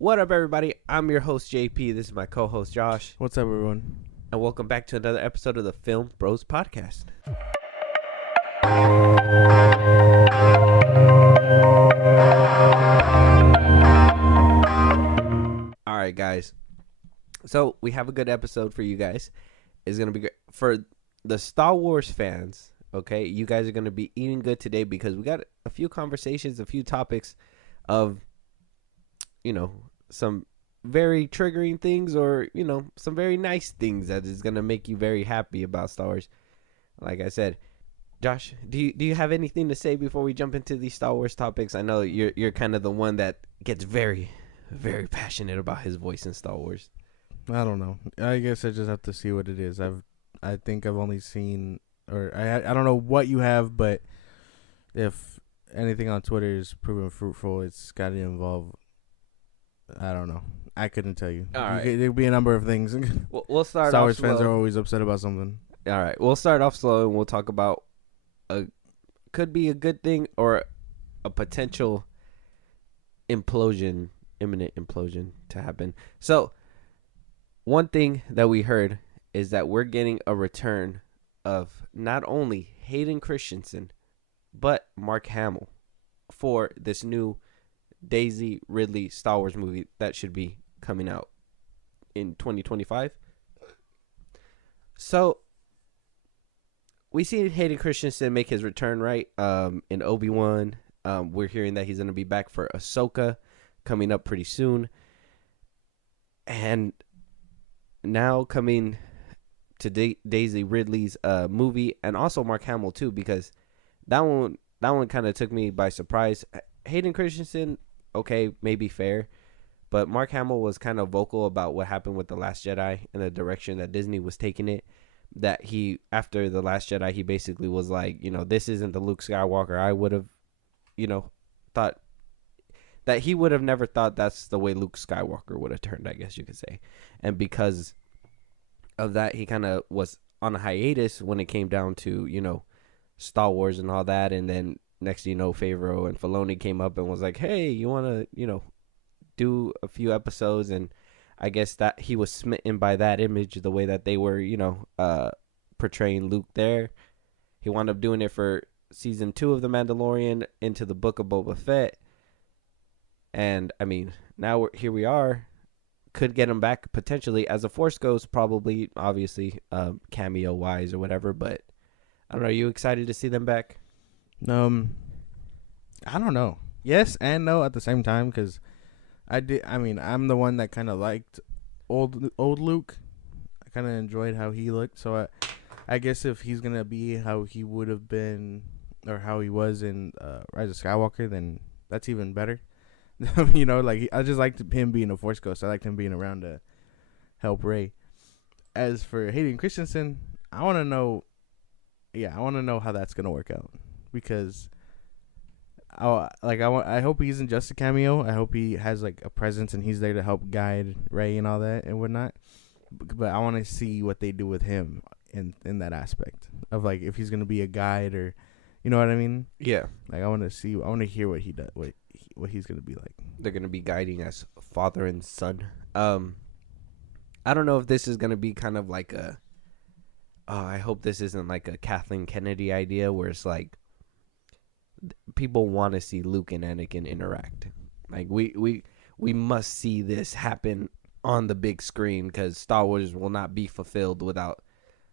What up, everybody? I'm your host, JP. This is my co-host, Josh. What's up, everyone? And welcome back to another episode of the FilmBros podcast. All right, guys. So we have a good episode for you guys. It's going to be great. For the Star Wars fans, okay, you guys are going to be eating good today because we got a few conversations, a few topics of, some very triggering things or, some very nice things that is going to make you very happy about Star Wars. Like I said, Josh, do you have anything to say before we jump into these Star Wars topics? I know you're kind of the one that gets very, very passionate about his voice in Star Wars. I don't know. I guess I just have to see what it is. I think I've only seen, or I don't know what you have, but if anything on Twitter is proven fruitful, it's got to involve, I don't know. I couldn't tell you. All right. There'll be a number of things. We'll start Star off Wars slow. fans are always upset about something. All right, we'll start off slow and we'll talk about could be a good thing or a potential imminent implosion to happen. So, one thing that we heard is that we're getting a return of not only Hayden Christensen, but Mark Hamill for this new Daisy Ridley Star Wars movie that should be coming out in 2025. So, we see Hayden Christensen make his return, right? In Obi-Wan. We're hearing that he's going to be back for Ahsoka coming up pretty soon. And now coming to Daisy Ridley's movie, and also Mark Hamill too, because that one kind of took me by surprise. Hayden Christensen, okay, maybe fair, but Mark Hamill was kind of vocal about what happened with The Last Jedi and the direction that Disney was taking it. That after The Last Jedi, he basically was like, this isn't the Luke Skywalker I would have, thought. That he would have never thought that's the way Luke Skywalker would have turned, I guess you could say. And because of that, he kind of was on a hiatus when it came down to, Star Wars and all that. And then next thing you know, Favreau and Filoni came up and was like, hey, you want to, do a few episodes? And I guess that he was smitten by that image, the way that they were, portraying Luke there. He wound up doing it for season 2 of The Mandalorian into the Book of Boba Fett. And, I mean, now here we are. Could get him back potentially as a Force Ghost, probably, obviously, cameo-wise or whatever. But, I don't know, are you excited to see them back? I don't know. Yes and no at the same time, because I'm the one that kind of liked old Luke. I kind of enjoyed how he looked. So I guess if he's going to be how he would have been or how he was in Rise of Skywalker, then that's even better. I just liked him being a Force Ghost. I liked him being around to help Rey. As for Hayden Christensen, I want to know how that's going to work out, because I hope he isn't just a cameo. I hope he has like a presence and he's there to help guide Rey and all that and whatnot. But I want to see what they do with him in that aspect of like if he's gonna be a guide or, you know what I mean? Yeah. Like I want to hear what he does, what he's gonna be like. They're gonna be guiding as father and son. I don't know if this is gonna be kind of like I hope this isn't like a Kathleen Kennedy idea where it's like, people want to see Luke and Anakin interact. Like we must see this happen on the big screen because Star Wars will not be fulfilled without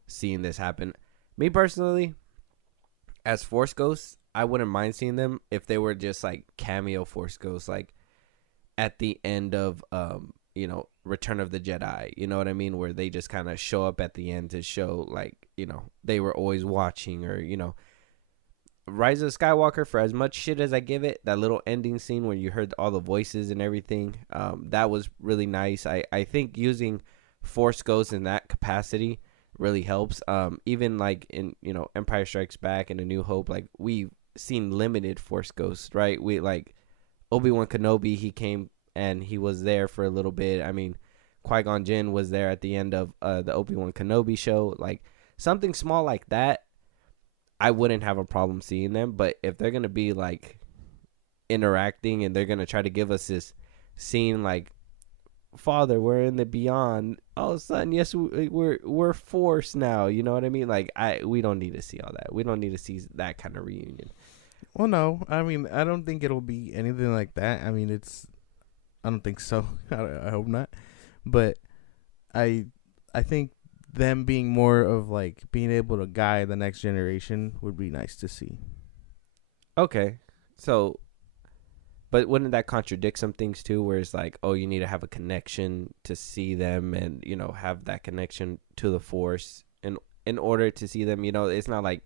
seeing this happen. Me personally, as Force Ghosts, I wouldn't mind seeing them if they were just like cameo Force Ghosts, like at the end of Return of the Jedi. You know what I mean? Where they just kind of show up at the end to show like they were always watching, or Rise of Skywalker, for as much shit as I give it, that little ending scene where you heard all the voices and everything, that was really nice. I think using Force Ghosts in that capacity really helps. Even like in, Empire Strikes Back and A New Hope, like we've seen limited Force Ghosts, right? We like Obi-Wan Kenobi, he came and he was there for a little bit. I mean, Qui-Gon Jinn was there at the end of the Obi-Wan Kenobi show. Like something small like that, I wouldn't have a problem seeing them. But if they're going to be like interacting and they're going to try to give us this scene like father, we're in the beyond. All of a sudden, yes, we're Force now. You know what I mean? Like we don't need to see all that. We don't need to see that kind of reunion. Well, no, I mean, I don't think it'll be anything like that. I mean, I don't think so. I hope not. But I I think them being more of like being able to guide the next generation would be nice to see. Okay, so but wouldn't that contradict some things too? Where it's like, oh, you need to have a connection to see them, and have that connection to the Force, in order to see them. It's not like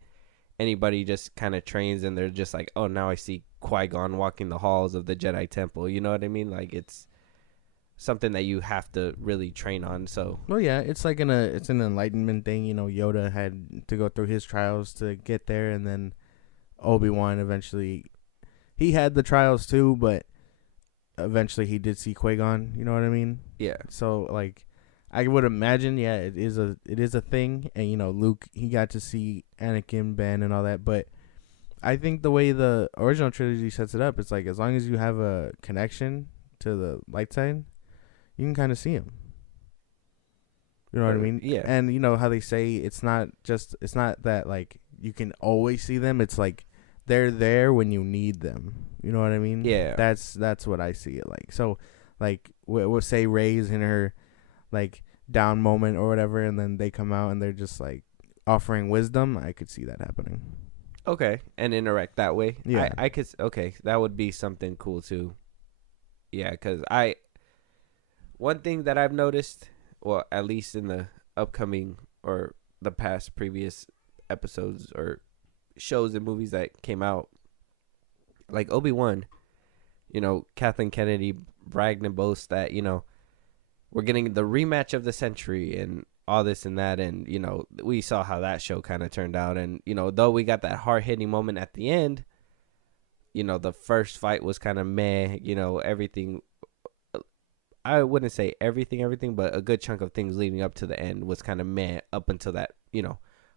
anybody just kind of trains and they're just like, oh, now I see Qui-Gon walking the halls of the Jedi Temple. You know what I mean? Like it's something that you have to really train on. So Well, yeah, it's like it's an enlightenment thing. Yoda had to go through his trials to get there, and then Obi-Wan eventually, he had the trials too, but eventually he did see Qui-Gon. You know what I mean? yeah, So like, I would imagine, yeah, it is a thing, and Luke, he got to see Anakin, Ben, and all that, but I think the way the original trilogy sets it up, it's like as long as you have a connection to the light side, you can kind of see him. You know what I mean? yeah. And you know how they say it's not that like you can always see them. It's like they're there when you need them. You know what I mean? Yeah. That's what I see it like. So like we'll say Ray's in her like down moment or whatever, and then they come out and they're just like offering wisdom. I could see that happening. Okay, and interact that way. Yeah. I could. Okay, that would be something cool too. Yeah, because one thing that I've noticed, well, at least in the upcoming or the past previous episodes or shows and movies that came out, like Obi-Wan, Kathleen Kennedy bragged and boasts that, we're getting the rematch of the century and all this and that. And, we saw how that show kind of turned out. And, though we got that hard-hitting moment at the end, the first fight was kind of meh, everything. I wouldn't say everything, but a good chunk of things leading up to the end was kind of meh up until that,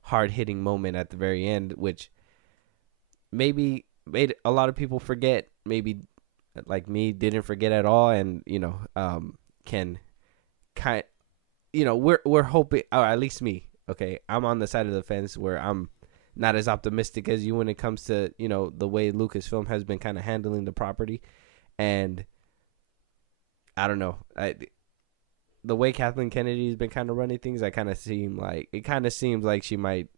hard-hitting moment at the very end, which maybe made a lot of people forget. Maybe, like me, didn't forget at all, and can kind, we're hoping, or at least me. Okay, I'm on the side of the fence where I'm not as optimistic as you when it comes to the way Lucasfilm has been kind of handling the property, and I don't know. The way Kathleen Kennedy has been kind of running things, it kind of seems like she might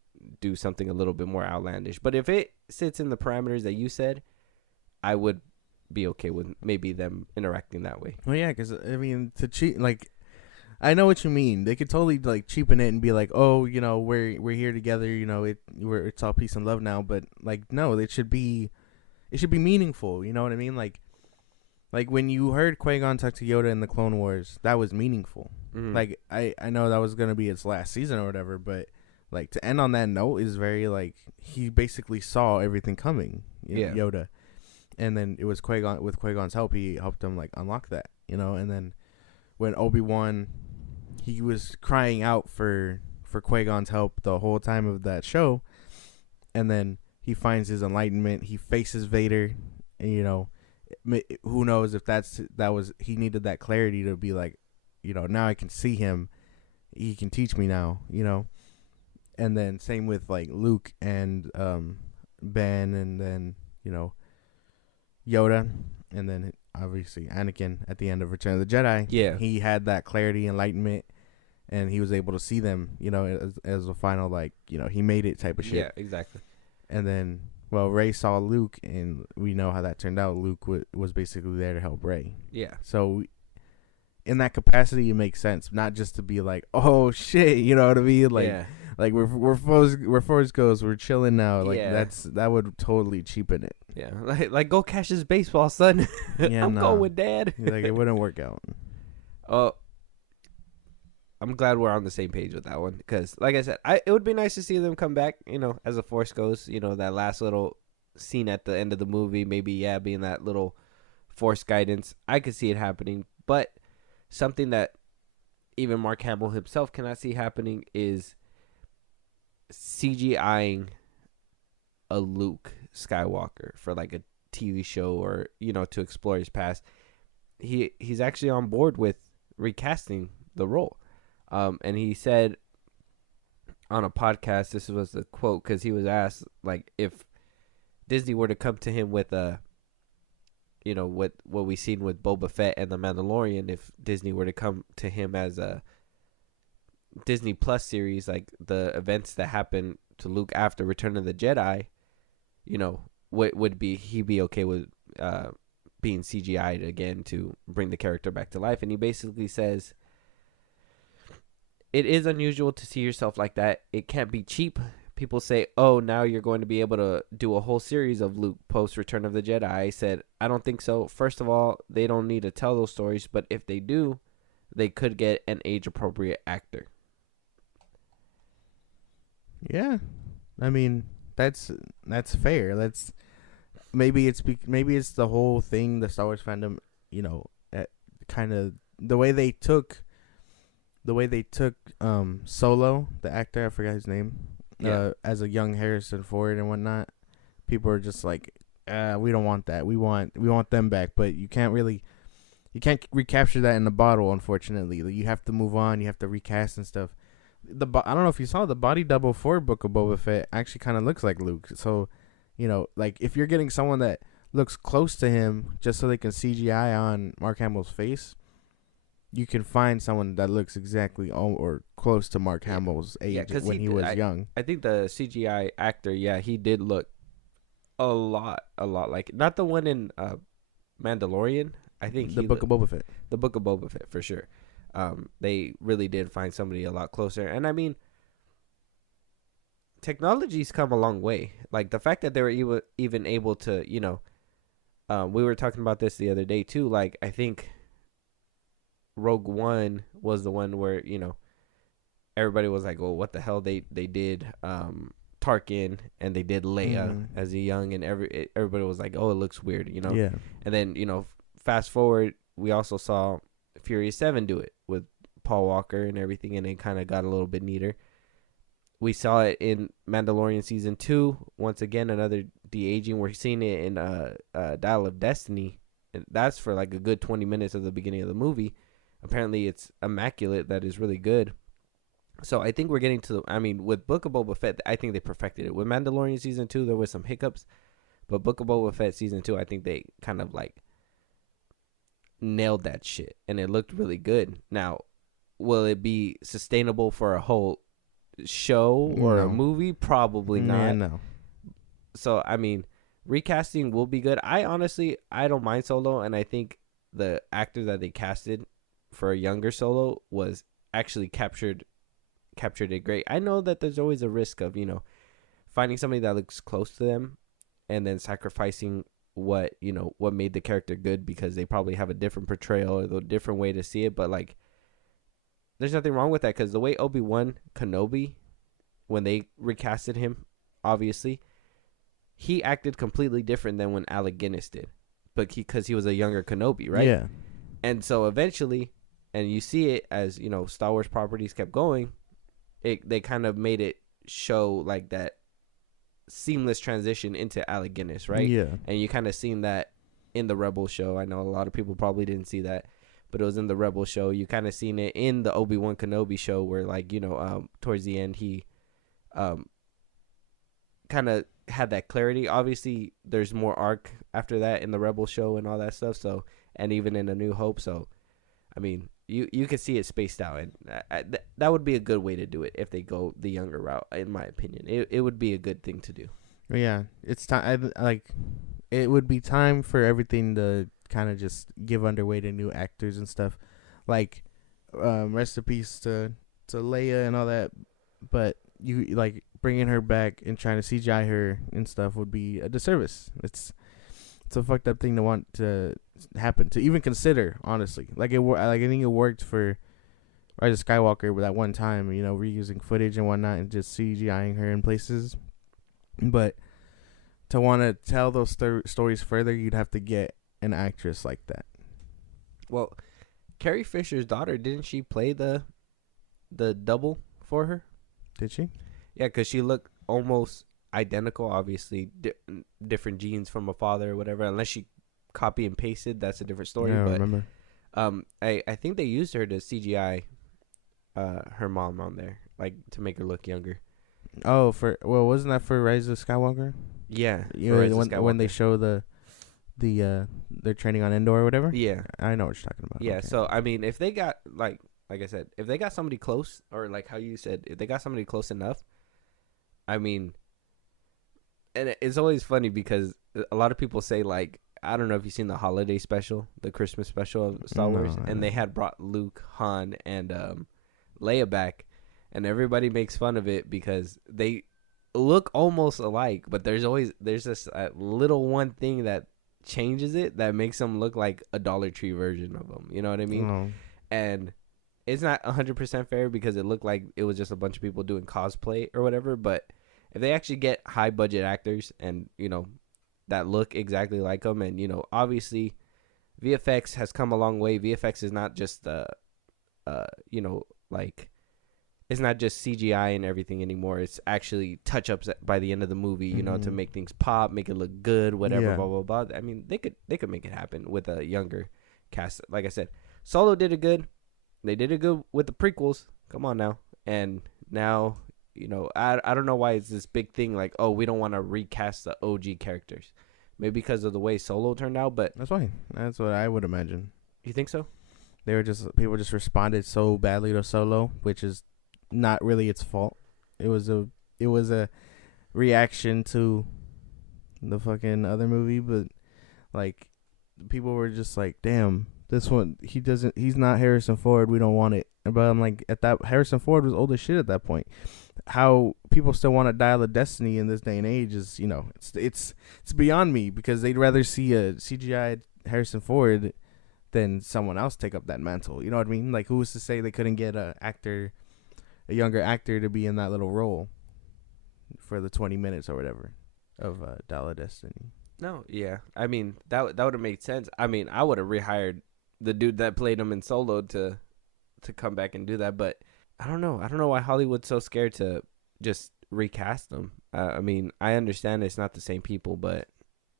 do something a little bit more outlandish. But if it sits in the parameters that you said, I would be okay with maybe them interacting that way. Well, yeah, because I mean, to cheat, like, I know what you mean. They could totally like cheapen it and be like, oh, we're here together. It's all peace and love now. But like, no, it should be meaningful. You know what I mean? Like when you heard Qui-Gon talk to Yoda in the Clone Wars, that was meaningful. Mm-hmm. Like I know that was gonna be its last season or whatever, but like to end on that note is very like he basically saw everything coming. Yoda, and then it was Qui-Gon, with Qui-Gon's help, he helped him like unlock that. And then when Obi-Wan, he was crying out for Qui-Gon's help the whole time of that show, and then he finds his enlightenment. He faces Vader, and who knows if he needed that clarity to be like, now I can see him. He can teach me now, And then same with like Luke and Ben, and then Yoda, and then obviously Anakin at the end of Return of the Jedi. Yeah, he had that clarity, enlightenment, and he was able to see them, as a final, like, he made it type of shit. Yeah, exactly. And then, well, Rey saw Luke, and we know how that turned out. Luke was basically there to help Rey. Yeah. So in that capacity, it makes sense, not just to be like, oh shit, you know what I mean? Like, yeah. Like we're Force Ghosts, we're chilling now. Like Yeah. that would totally cheapen it. Yeah, like go catch his baseball, son. Yeah, I'm going with Dad. Like it wouldn't work out. Oh, I'm glad we're on the same page with that one, because, like I said, it would be nice to see them come back. As a Force Ghost. That last little scene at the end of the movie, maybe being that little Force guidance. I could see it happening, but something that even Mark Hamill himself cannot see happening is CGIing a Luke Skywalker for like a TV show, or to explore his past. He's actually on board with recasting the role. And he said on a podcast, this was the quote, because he was asked, like, if Disney were to come to him with a, what we seen with Boba Fett and the Mandalorian, if Disney were to come to him as a Disney Plus series, like the events that happened to Luke after Return of the Jedi, would he be okay with being CGI'd again to bring the character back to life? And he basically says, it is unusual to see yourself like that. It can't be cheap. People say, oh, now you're going to be able to do a whole series of Luke post Return of the Jedi. I said, I don't think so. First of all, they don't need to tell those stories, but if they do, they could get an age-appropriate actor. Yeah, I mean that's fair. That's maybe it's the whole thing, the Star Wars fandom. Kind of the way they took Solo, the actor, I forgot his name, as a young Harrison Ford and whatnot. People are just like, we don't want that. We want them back, but you can't recapture that in the bottle. Unfortunately, you have to move on. You have to recast and stuff. I don't know if you saw the body double for Book of Boba Fett actually kind of looks like Luke. So, like if you're getting someone that looks close to him just so they can CGI on Mark Hamill's face, you can find someone that looks exactly or close to Mark Hamill's age when he was young. I think the CGI actor, he did look a lot like, not the one in Mandalorian. I think the Book of Boba Fett. The Book of Boba Fett, for sure. They really did find somebody a lot closer. And I mean, technology's come a long way. Like the fact that they were even able to, we were talking about this the other day too. Like I think Rogue One was the one where, everybody was like, well, what the hell? They did Tarkin and they did Leia as a young, and everybody was like, oh, it looks weird, Yeah. And then, fast forward, we also saw Furious 7 do it with Paul Walker and everything, and it kind of got a little bit neater. We saw it in Mandalorian Season 2. Once again, another de-aging. We're seeing it in Dial of Destiny. And that's for like a good 20 minutes of the beginning of the movie. Apparently, it's immaculate. That is really good. So I think we're getting to with Book of Boba Fett, I think they perfected it. With Mandalorian Season 2, there was some hiccups. But Book of Boba Fett Season 2, I think they kind of like nailed that shit, and it looked really good. Now, will it be sustainable for a whole show or a movie? Probably not. No. So recasting will be good. I don't mind Solo, and I think the actor that they casted for a younger Solo was actually captured it great. I know that there's always a risk of finding somebody that looks close to them and then sacrificing what made the character good, because they probably have a different portrayal or a different way to see it. But like, there's nothing wrong with that, because the way Obi-Wan Kenobi, when they recasted him, obviously he acted completely different than when Alec Guinness did, but because he was a younger Kenobi, right? Yeah. And so eventually, and you see it as Star Wars properties kept going, they kind of made it show like that seamless transition into Alec Guinness, right? Yeah. And you kind of seen that in the Rebel show. I know a lot of people probably didn't see that, but it was in the Rebel show. You kind of seen it in the Obi-Wan Kenobi show, where like towards the end he kind of had that clarity. Obviously there's more arc after that in the Rebel show and all that stuff, so, and even in A New Hope. So you can see it spaced out, and that would be a good way to do it if they go the younger route. In my opinion, it would be a good thing to do. Yeah, it's time. It would be time for everything to kind of just give underway to new actors and stuff. Like, rest in peace to Leia and all that. But you like bringing her back and trying to CGI her and stuff would be a disservice. It's a fucked up thing to want to happen, to even consider, honestly. I think it worked for Rise of Skywalker with that one time, reusing footage and whatnot and just CGIing her in places. But to want to tell those stories further, you'd have to get an actress like that. Well, Carrie Fisher's daughter, didn't she play the double for her? Did she? Yeah, because she looked almost identical. Obviously, different genes from a father or whatever. Unless she copy and pasted, that's a different story. Yeah, I but remember. I think they used her to CGI her mom on there, like to make her look younger. Oh, wasn't that for Rise of Skywalker? Yeah, You for know, Rise of when they Skywalker. show they're training on Endor or whatever. Yeah, I know what you're talking about. yeah. Okay. So I mean, if they got like I said, if they got somebody close, or like how you said, if they got somebody close enough, I mean, and it's always funny because a lot of people say like, I don't know if you've seen the holiday special, the Christmas special of Star No, Wars, I and they haven't. had brought Luke, Han, and Leia back, and everybody makes fun of it because they look almost alike, but there's this little one thing that changes it that makes them look like a Dollar Tree version of them. You know what I mean? Oh, And it's not 100% fair because it looked like it was just a bunch of people doing cosplay or whatever. But if they actually get high budget actors and that look exactly like them, and obviously VFX has come a long way. VFX is not just like it's not just CGI and everything anymore. It's actually touch ups by the end of the movie, to Mhm. make things pop, make it look good, whatever, Yeah. blah blah blah. I mean, they could make it happen with a younger cast. Like I said, Solo did it good. They did it good with the prequels. Come on now, and now I don't know why it's this big thing like, oh, we don't want to recast the OG characters. Maybe because of the way Solo turned out, but That's fine. That's what I would imagine. you think so? People just responded so badly to Solo, which is not really its fault. It was a reaction to the fucking other movie, but like people were just like, "Damn, this one he's not Harrison Ford. We don't want it." But I'm like, at that Harrison Ford was old as shit at that point. How people still want to Dial of Destiny in this day and age is, it's beyond me because they'd rather see a CGI Harrison Ford than someone else take up that mantle. You know what I mean? Like, who's to say they couldn't get a younger actor to be in that little role for the 20 minutes or whatever of Dial of Destiny? No, yeah. I mean, that would have made sense. I mean, I would have rehired the dude that played him in Solo to come back and do that, but I don't know. I don't know why Hollywood's so scared to just recast them. I mean, I understand it's not the same people, but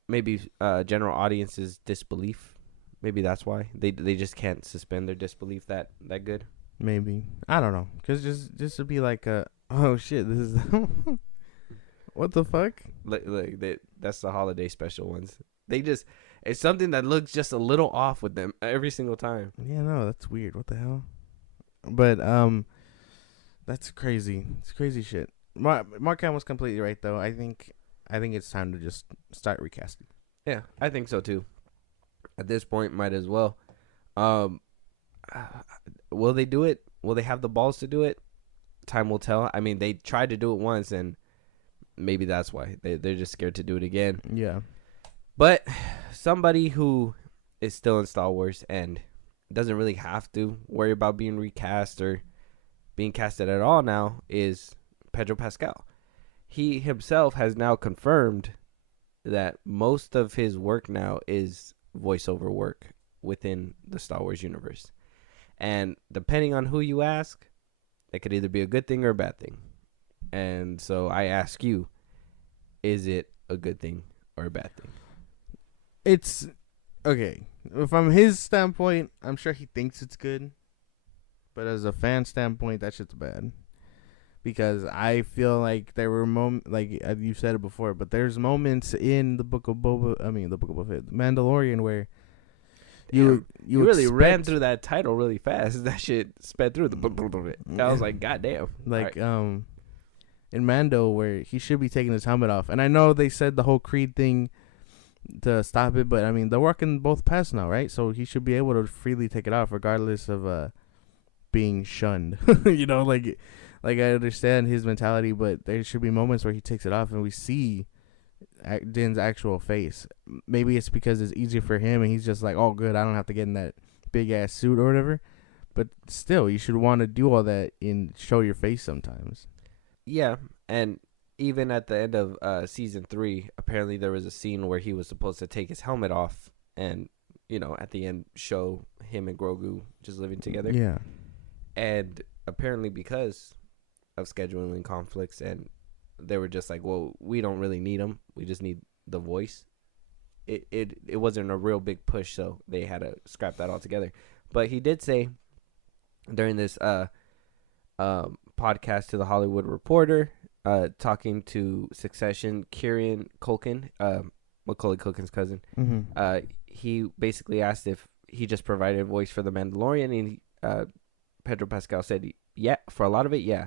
maybe general audience's disbelief. Maybe that's why they just can't suspend their disbelief that good. Maybe. I don't know. Because just to be like, oh shit, this is. What the fuck? That's the holiday special ones. It's something that looks just a little off with them every single time. Yeah, no, that's weird. What the hell? But that's crazy. It's crazy shit. Mark Hamill was completely right though. I think it's time to just start recasting. Yeah, I think so too. At this point, might as well. Um, will they do it? Will they have the balls to do it? Time will tell. I mean, they tried to do it once, and maybe that's why they're just scared to do it again. Yeah. But somebody who is still in Star Wars and doesn't really have to worry about being recast or being casted at all now is Pedro Pascal. He himself has now confirmed that most of his work now is voiceover work within the Star Wars universe. And depending on who you ask, it could either be a good thing or a bad thing. And so I ask you, is it a good thing or a bad thing? It's okay. From his standpoint, I'm sure he thinks it's good. But as a fan standpoint, that shit's bad. Because I feel like there were moments, like you've said it before, but there's moments in the Book of Boba Fett, Mandalorian, where you really ran expect, through that title really fast. That shit sped through the. I was like, God damn. like right. in Mando, where he should be taking his helmet off. And I know they said the whole Creed thing to stop it, but I mean they're working both paths now, right? So he should be able to freely take it off, regardless of being shunned. Like I understand his mentality, but there should be moments where he takes it off and we see Din's actual face. Maybe it's because it's easier for him and he's just like, oh, good, I don't have to get in that big ass suit or whatever. But still, you should want to do all that and show your face sometimes. Yeah, and even at the end of season 3, apparently there was a scene where he was supposed to take his helmet off and, at the end show him and Grogu just living together. Yeah. And apparently because of scheduling conflicts, and they were just like, well, we don't really need him. We just need the voice. It wasn't a real big push, so they had to scrap that altogether. But he did say during this podcast to the Hollywood Reporter, talking to Succession, Kieran Culkin, Macaulay Culkin's cousin, he basically asked if he just provided a voice for the Mandalorian, and Pedro Pascal said, yeah, for a lot of it, yeah.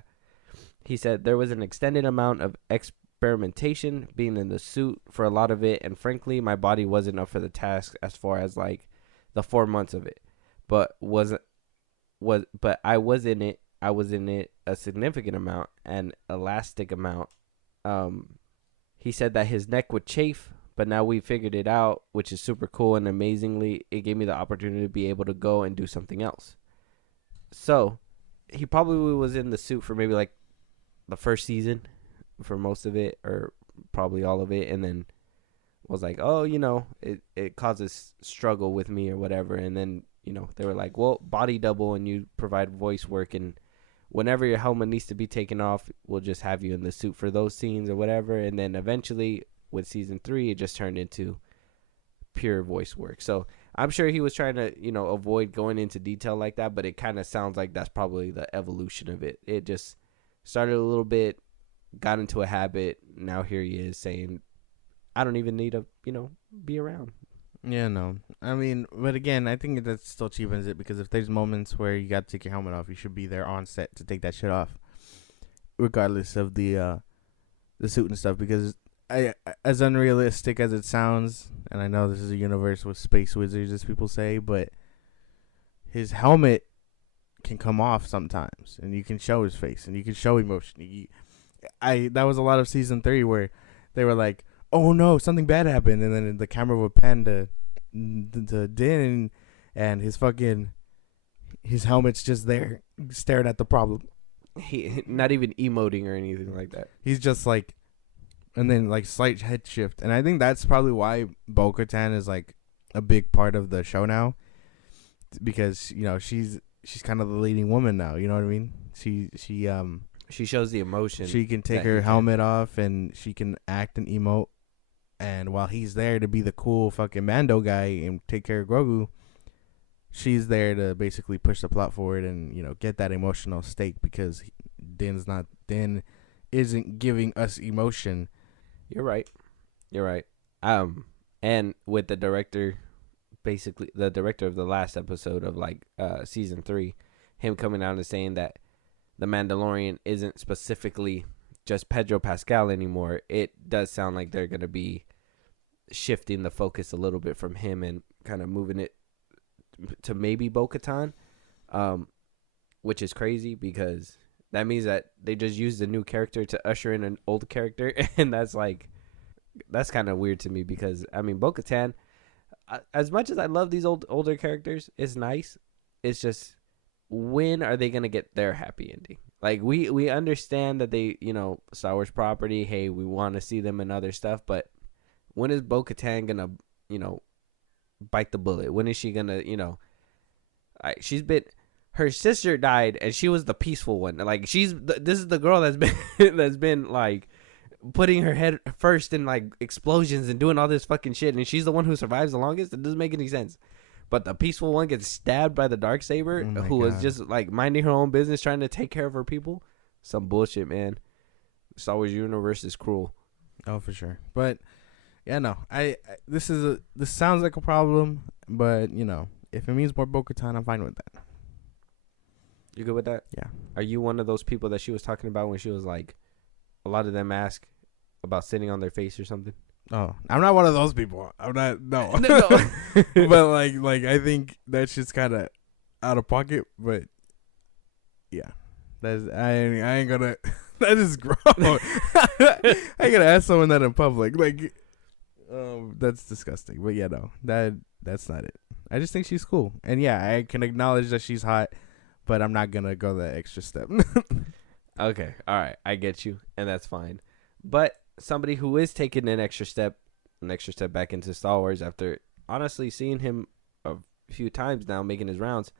He said there was an extended amount of experimentation being in the suit for a lot of it, and frankly, my body wasn't up for the task as far as like the 4 months of it, but I was in it. I was in it a significant amount, an elastic amount. He said that his neck would chafe, but now we figured it out, which is super cool, and amazingly, it gave me the opportunity to be able to go and do something else. So, he probably was in the suit for maybe like the first season, for most of it, or probably all of it, and then was like, oh, it causes struggle with me or whatever, and then, they were like, well, body double, and you provide voice work, and whenever your helmet needs to be taken off, we'll just have you in the suit for those scenes or whatever, and then eventually, with season 3, it just turned into pure voice work. So I'm sure he was trying to, avoid going into detail like that, but it kind of sounds like that's probably the evolution of it. It just started a little bit, got into a habit. Now here he is saying, I don't even need to, be around. Yeah, no. I mean, but again, I think that still cheapens it, because if there's moments where you got to take your helmet off, you should be there on set to take that shit off, regardless of the suit and stuff. Because as unrealistic as it sounds, and I know this is a universe with space wizards, as people say, but his helmet can come off sometimes, and you can show his face, and you can show emotion. That was a lot of season 3 where they were like, oh no, something bad happened, and then the camera would pan to Din, and his helmet's just there staring at the problem. He not even emoting or anything like that. He's just like, and then like slight head shift, and I think that's probably why Bo-Katan is like a big part of the show now, because she's kind of the leading woman now. You know what I mean? She shows the emotion. She can take her helmet off, and she can act and emote. And while he's there to be the cool fucking Mando guy and take care of Grogu, she's there to basically push the plot forward and get that emotional stake, because Din isn't giving us emotion. You're right. And with the director, basically the director of the last episode of season 3, him coming out and saying that the Mandalorian isn't specifically just Pedro Pascal anymore, it does sound like they're going to be shifting the focus a little bit from him and kind of moving it to maybe Bo-Katan, which is crazy, because that means that they just used a new character to usher in an old character, and that's kind of weird to me, because, I mean, Bo-Katan, as much as I love these older characters, it's nice. It's just, when are they going to get their happy ending? Like, we understand that they, Star Wars property, hey, we want to see them in other stuff, but when is Bo-Katan going to, bite the bullet? When is she going to, her sister died, and she was the peaceful one. Like, this is the girl that's been, like, putting her head first in, like, explosions and doing all this fucking shit, and she's the one who survives the longest. It doesn't make any sense. But the peaceful one gets stabbed by the Darksaber, who was just like minding her own business, trying to take care of her people. Some bullshit, man. Star Wars universe is cruel. Oh, for sure. But yeah, no. This sounds like a problem, but if it means more Bo-Katan, I'm fine with that. You good with that? Yeah. Are you one of those people that she was talking about when she was like, a lot of them ask about sitting on their face or something? Oh, I'm not one of those people. I'm not. No. No. But like I think that's just kind of out of pocket. But yeah, I ain't gonna. That is gross. I ain't gonna ask someone that in public. Like, that's disgusting. But yeah, no, that's not it. I just think she's cool, and yeah, I can acknowledge that she's hot, but I'm not gonna go that extra step. Okay, all right, I get you, and that's fine. But somebody who is taking an extra step back into Star Wars after honestly seeing him a few times now making his rounds,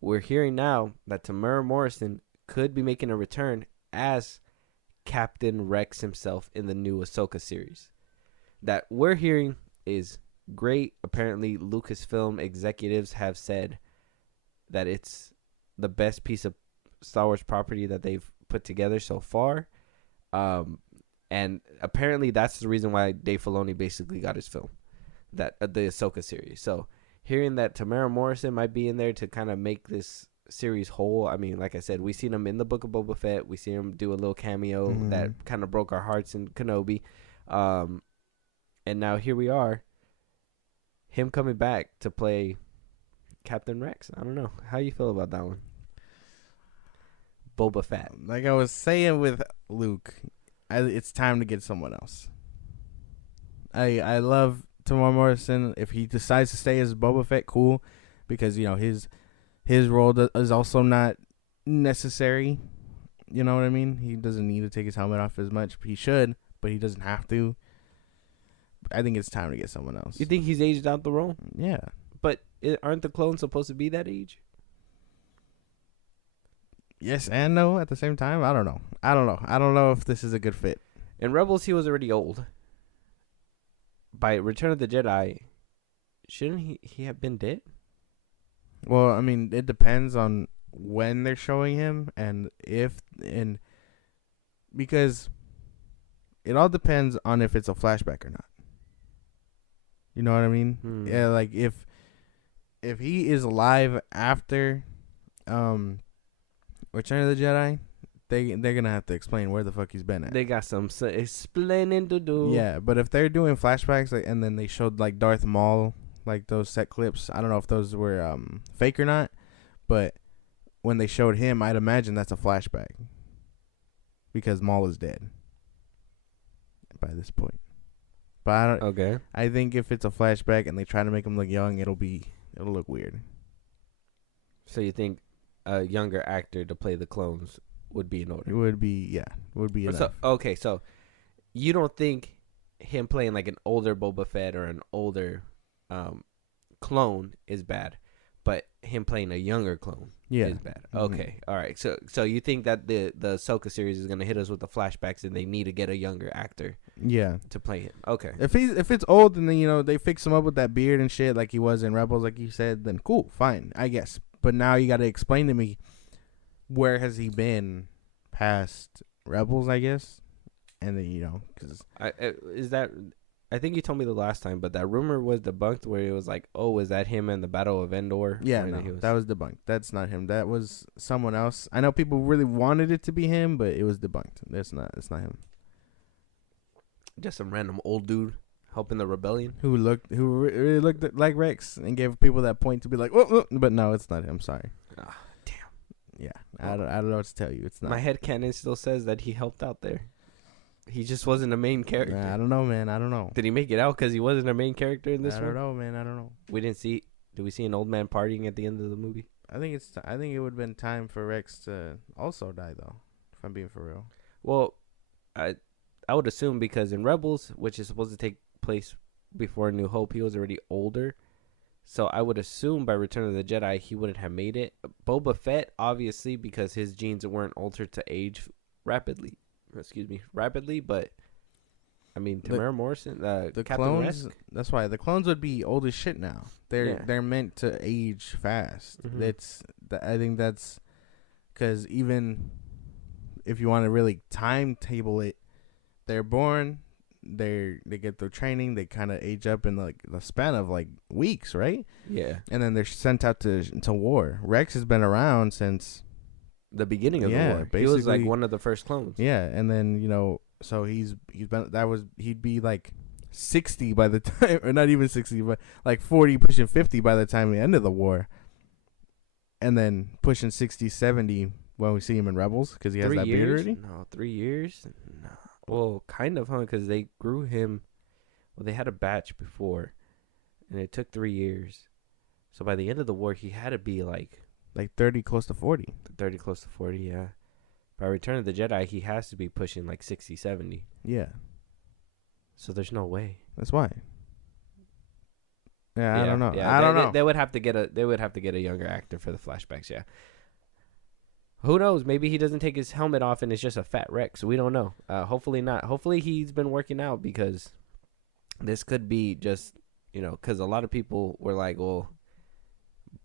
we're hearing now that Temuera Morrison could be making a return as Captain Rex himself in the new Ahsoka series. That we're hearing is great. Apparently, Lucasfilm executives have said that it's the best piece of Star Wars property that they've put together so far. And apparently that's the reason why Dave Filoni basically got his film, that the Ahsoka series. So hearing that Tamara Morrison might be in there to kind of make this series whole. I mean, like I said, we seen him in the Book of Boba Fett. We seen him do a little cameo that kind of broke our hearts in Kenobi. And now here we are, him coming back to play Captain Rex. I don't know. How you feel about that one? Boba Fett. Like I was saying with Luke, it's time to get someone else. I love Tamara Morrison. If he decides to stay as Boba Fett, cool, because his role is also not necessary. You know what I mean? He doesn't need to take his helmet off as much. He should, but he doesn't have to. I think it's time to get someone else. You think he's aged out the role? Yeah. But aren't the clones supposed to be that age? Yes and no at the same time. I don't know. I don't know if this is a good fit. In Rebels, he was already old. By Return of the Jedi, shouldn't he have been dead? Well, I mean, it depends on when they're showing him and because it all depends on if it's a flashback or not. You know what I mean? Yeah, like if he is alive after Return of the Jedi, they're gonna have to explain where the fuck he's been at. They got some explaining to do. Yeah, but if they're doing flashbacks, like, and then they showed like Darth Maul, like those set clips, I don't know if those were fake or not, but when they showed him, I'd imagine that's a flashback because Maul is dead by this point. But I don't. Okay. I think if it's a flashback and they try to make him look young, it'll look weird. So you think a younger actor to play the clones would be in order? It would be enough. So, okay, so you don't think him playing like an older Boba Fett or an older clone is bad, but him playing a younger clone is bad. Okay, all right. So you think that the Ahsoka series is gonna hit us with the flashbacks and they need to get a younger actor? Yeah. To play him. Okay. If it's old and then they fix him up with that beard and shit like he was in Rebels, like you said, then cool, fine, I guess. But now you got to explain to me where has he been past Rebels, I guess, and then because I think you told me the last time, but that rumor was debunked where it was like, oh, was that him in the Battle of Endor? Yeah, no, that was debunked. That's not him. That was someone else. I know people really wanted it to be him, but it was debunked. It's not him. Just some random old dude helping the rebellion who really looked like Rex and gave people that point to be like, oh, but no, it's not him. Sorry. Damn. Yeah, I don't know what to tell you. It's not. My headcanon still says that he helped out there. He just wasn't a main character. I don't know, man. I don't know. Did he make it out because he wasn't a main character in this one? I don't know, man. I don't know. Did we see an old man partying at the end of the movie? I think it would have been time for Rex to also die, though, if I'm being for real. Well, I would assume because in Rebels, which is supposed to take place before New Hope, he was already older. So I would assume by Return of the Jedi, he wouldn't have made it. Boba Fett, obviously, because his genes weren't altered to age rapidly. But I mean, Tamara Morrison, the Captain clones. Rex. That's why the clones would be old as shit now. They're meant to age fast. Mm-hmm. I think that's because even if you want to really timetable it, they're born, they get their training, they kind of age up in like the span of like weeks, right? Yeah. And then they're sent out to war. Rex has been around since the beginning of the war. Basically, he was like one of the first clones. Yeah, and then so he'd be like 60 by the time, or not even 60, but like 40, pushing 50 by the time the end of the war, and then pushing 60, 70 when we see him in Rebels because he has that beard already. No, 3 years. No. Well, kind of, huh? Because they grew him. Well, they had a batch before, and it took 3 years. So by the end of the war, he had to be like 30, close to 40. 30, close to 40, yeah. By Return of the Jedi, he has to be pushing like 60, 70. Yeah. So there's no way. That's why. Yeah, I don't know. Yeah, I don't know. They would have to get a younger actor for the flashbacks. Yeah. Who knows? Maybe he doesn't take his helmet off and it's just a fat Rex. We don't know. Hopefully not. Hopefully he's been working out because this could be just, because a lot of people were like, well,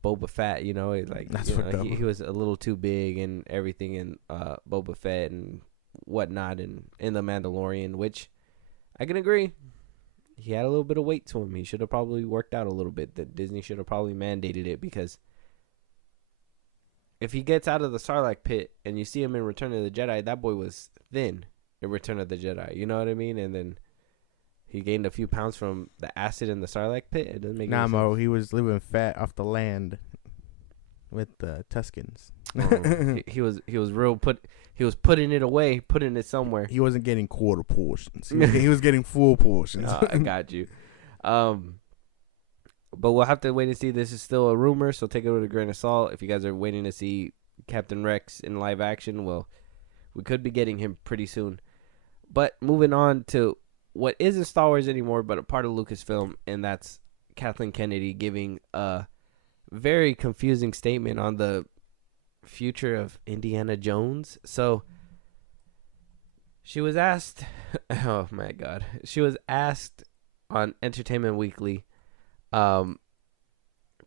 Boba Fett. You know, like That's you know, fucked up. he was a little too big and everything in Boba Fett and whatnot, and in the Mandalorian, which I can agree. He had a little bit of weight to him. He should have probably worked out a little bit. That Disney should have probably mandated it, because if he gets out of the Sarlacc pit and you see him in Return of the Jedi, that boy was thin in Return of the Jedi. You know what I mean? And then he gained a few pounds from the acid in the Sarlacc pit. It doesn't make any Mo, sense. he was living fat off the land with the Tuscans. He was he was putting it away, putting it somewhere. He wasn't getting quarter portions. He was getting full portions. I got you. But we'll have to wait and see. This is still a rumor, so take it with a grain of salt. If you guys are waiting to see Captain Rex in live action, well, we could be getting him pretty soon. But moving on to what isn't Star Wars anymore, but a part of Lucasfilm, and that's Kathleen Kennedy giving a very confusing statement on the future of Indiana Jones. So she was asked, oh my God, she was asked on Entertainment Weekly,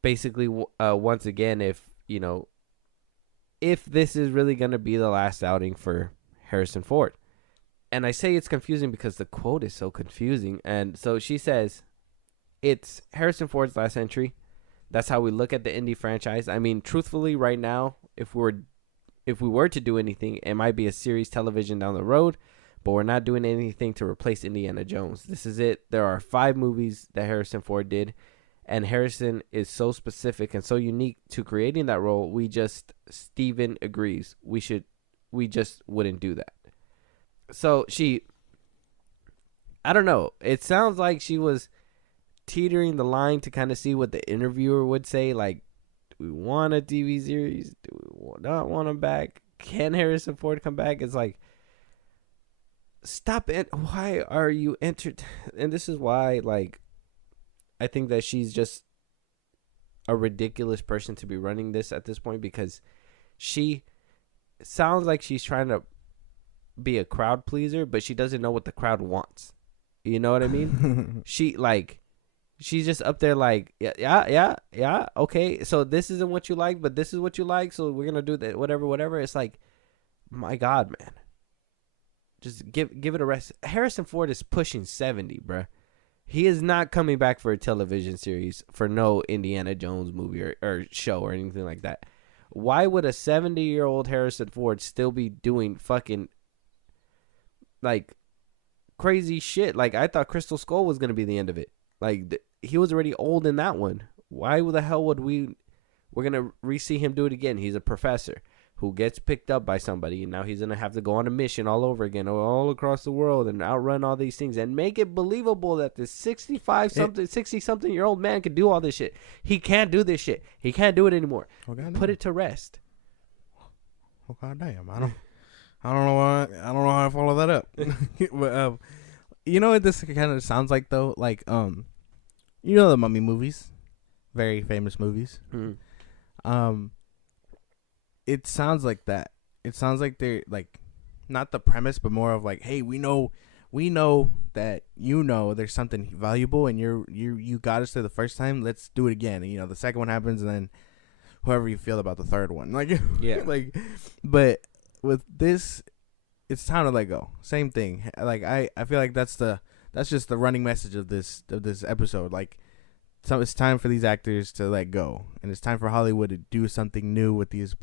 basically, once again, if this is really going to be the last outing for Harrison Ford. And I say it's confusing because the quote is so confusing. And so she says, it's Harrison Ford's last entry. That's how we look at the Indy franchise. I mean, truthfully, right now, if we were to do anything, it might be a series television down the road, but we're not doing anything to replace Indiana Jones. This is it. There are 5 movies that Harrison Ford did, and Harrison is so specific and so unique to creating that role. Steven agrees. We just wouldn't do that. So I don't know. It sounds like she was teetering the line to kind of see what the interviewer would say. Like, do we want a TV series? Do we not want him back? Can Harrison Ford come back? It's like, stop it. Why are you entered? And this is why, like, I think that she's just a ridiculous person to be running this at this point, because she sounds like she's trying to be a crowd pleaser, but she doesn't know what the crowd wants. You know what I mean? She's just up there like, yeah, okay, so this isn't what you like, but this is what you like, so we're gonna do that, whatever. It's like, my God, man, just give it a rest. Harrison Ford is pushing 70, bruh. He is not coming back for a television series for no Indiana Jones movie or show or anything like that. Why would a 70-year-old Harrison Ford still be doing fucking like crazy shit? Like, I thought Crystal Skull was gonna be the end of it. Like, he was already old in that one. Why the hell would we're going to re-see him do it again? He's a professor who gets picked up by somebody, and now he's going to have to go on a mission all over again, all across the world, and outrun all these things, and make it believable that this 60-something-year-old man can do all this shit. He can't do this shit. He can't do it anymore. Put it to rest. Oh, goddamn. I don't know how to follow that up. But, you know what this kind of sounds like, though? Like, you know the Mummy movies? Very famous movies. Mm-hmm. It sounds like that. It sounds like they're, like, not the premise, but more of like, hey, we know that there's something valuable, and you got us there the first time. Let's do it again. And, the second one happens, and then however you feel about the third one. Like, yeah. like, but with this, it's time to let go. Same thing. Like, I feel like that's just the running message of this episode. Like, so it's time for these actors to let go, and it's time for Hollywood to do something new with these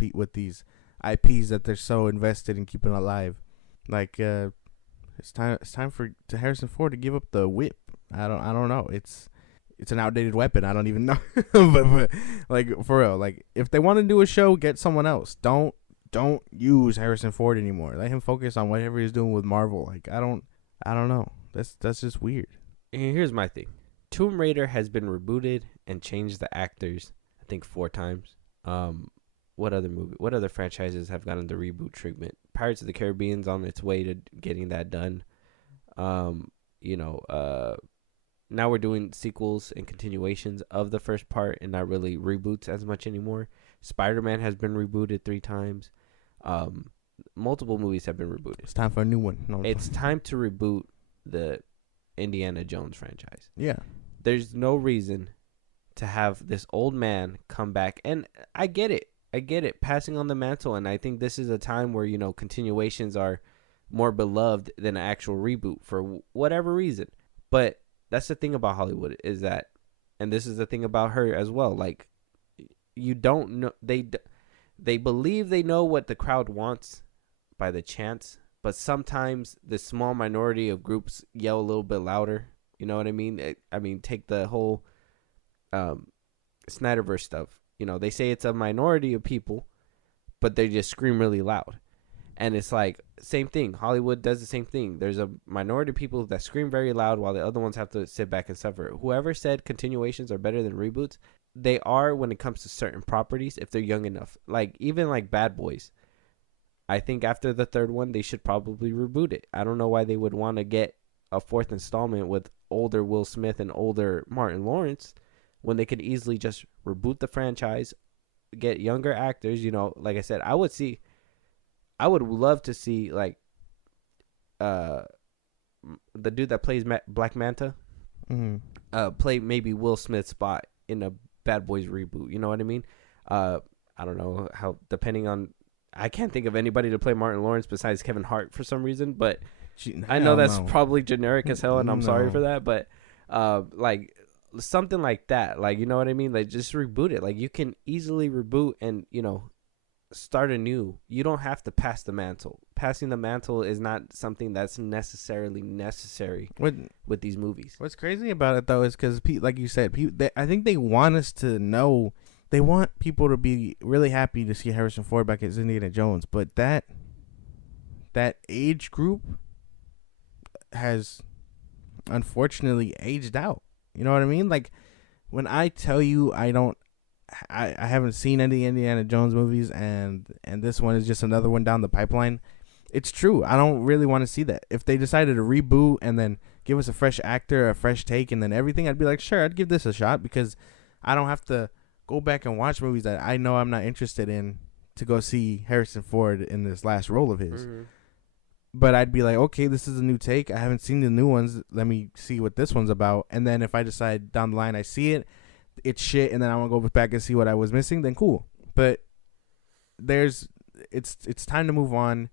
IPs that they're so invested in keeping alive. Like, it's time for Harrison Ford to give up the whip. I don't know. It's an outdated weapon. I don't even know. but like, for real, like, if they want to do a show, get someone else. Don't use Harrison Ford anymore. Let him focus on whatever he's doing with Marvel. Like, I don't know. That's just weird. And here's my thing. Tomb Raider has been rebooted and changed the actors, I think, 4 times. What other franchises have gotten the reboot treatment? Pirates of the Caribbean's on its way to getting that done. Now we're doing sequels and continuations of the first part and not really reboots as much anymore. Spider-Man has been rebooted 3 times. Multiple movies have been rebooted. It's time for a new one. No, it's time to reboot the Indiana Jones franchise. Yeah. There's no reason to have this old man come back. And I get it. Passing on the mantle. And I think this is a time where, continuations are more beloved than an actual reboot for whatever reason. But that's the thing about Hollywood is that, and this is the thing about her as well. Like, you don't know, they believe they know what the crowd wants by the chants, but sometimes the small minority of groups yell a little bit louder. You know what I mean? Take the whole Snyderverse stuff. They say it's a minority of people, but they just scream really loud. And it's like, same thing. Hollywood does the same thing. There's a minority of people that scream very loud while the other ones have to sit back and suffer. Whoever said continuations are better than reboots, they are when it comes to certain properties if they're young enough. Like, even like Bad Boys. I think after the third one, they should probably reboot it. I don't know why they would want to get a fourth installment with older Will Smith and older Martin Lawrence when they could easily just reboot the franchise, get younger actors. Like I said, I would love to see, like, the dude that plays Black Manta play maybe Will Smith's spot in a Bad Boys reboot. You know what I mean? I don't know how, depending on, I can't think of anybody to play Martin Lawrence besides Kevin Hart for some reason, but I know that's probably generic as hell, and I'm sorry for that, but like, something like that, like, you know what I mean? Like, just reboot it. Like, you can easily reboot and, start anew. You don't have to pass the mantle. Passing the mantle is not something that's necessarily necessary with these movies. What's crazy about it, though, is because, like you said, I think they want us to know. They want people to be really happy to see Harrison Ford back as Indiana Jones, but that age group has unfortunately aged out. You know what I mean? Like, when I tell you I haven't seen any Indiana Jones movies, and this one is just another one down the pipeline, it's true. I don't really want to see that. If they decided to reboot and then give us a fresh actor, a fresh take, and then everything, I'd be like, sure, I'd give this a shot, because I don't have to go back and watch movies that I know I'm not interested in to go see Harrison Ford in this last role of his. Mm-hmm. But I'd be like, okay, this is a new take. I haven't seen the new ones. Let me see what this one's about. And then if I decide down the line I see it, it's shit, and then I want to go back and see what I was missing, then cool. But it's time to move on,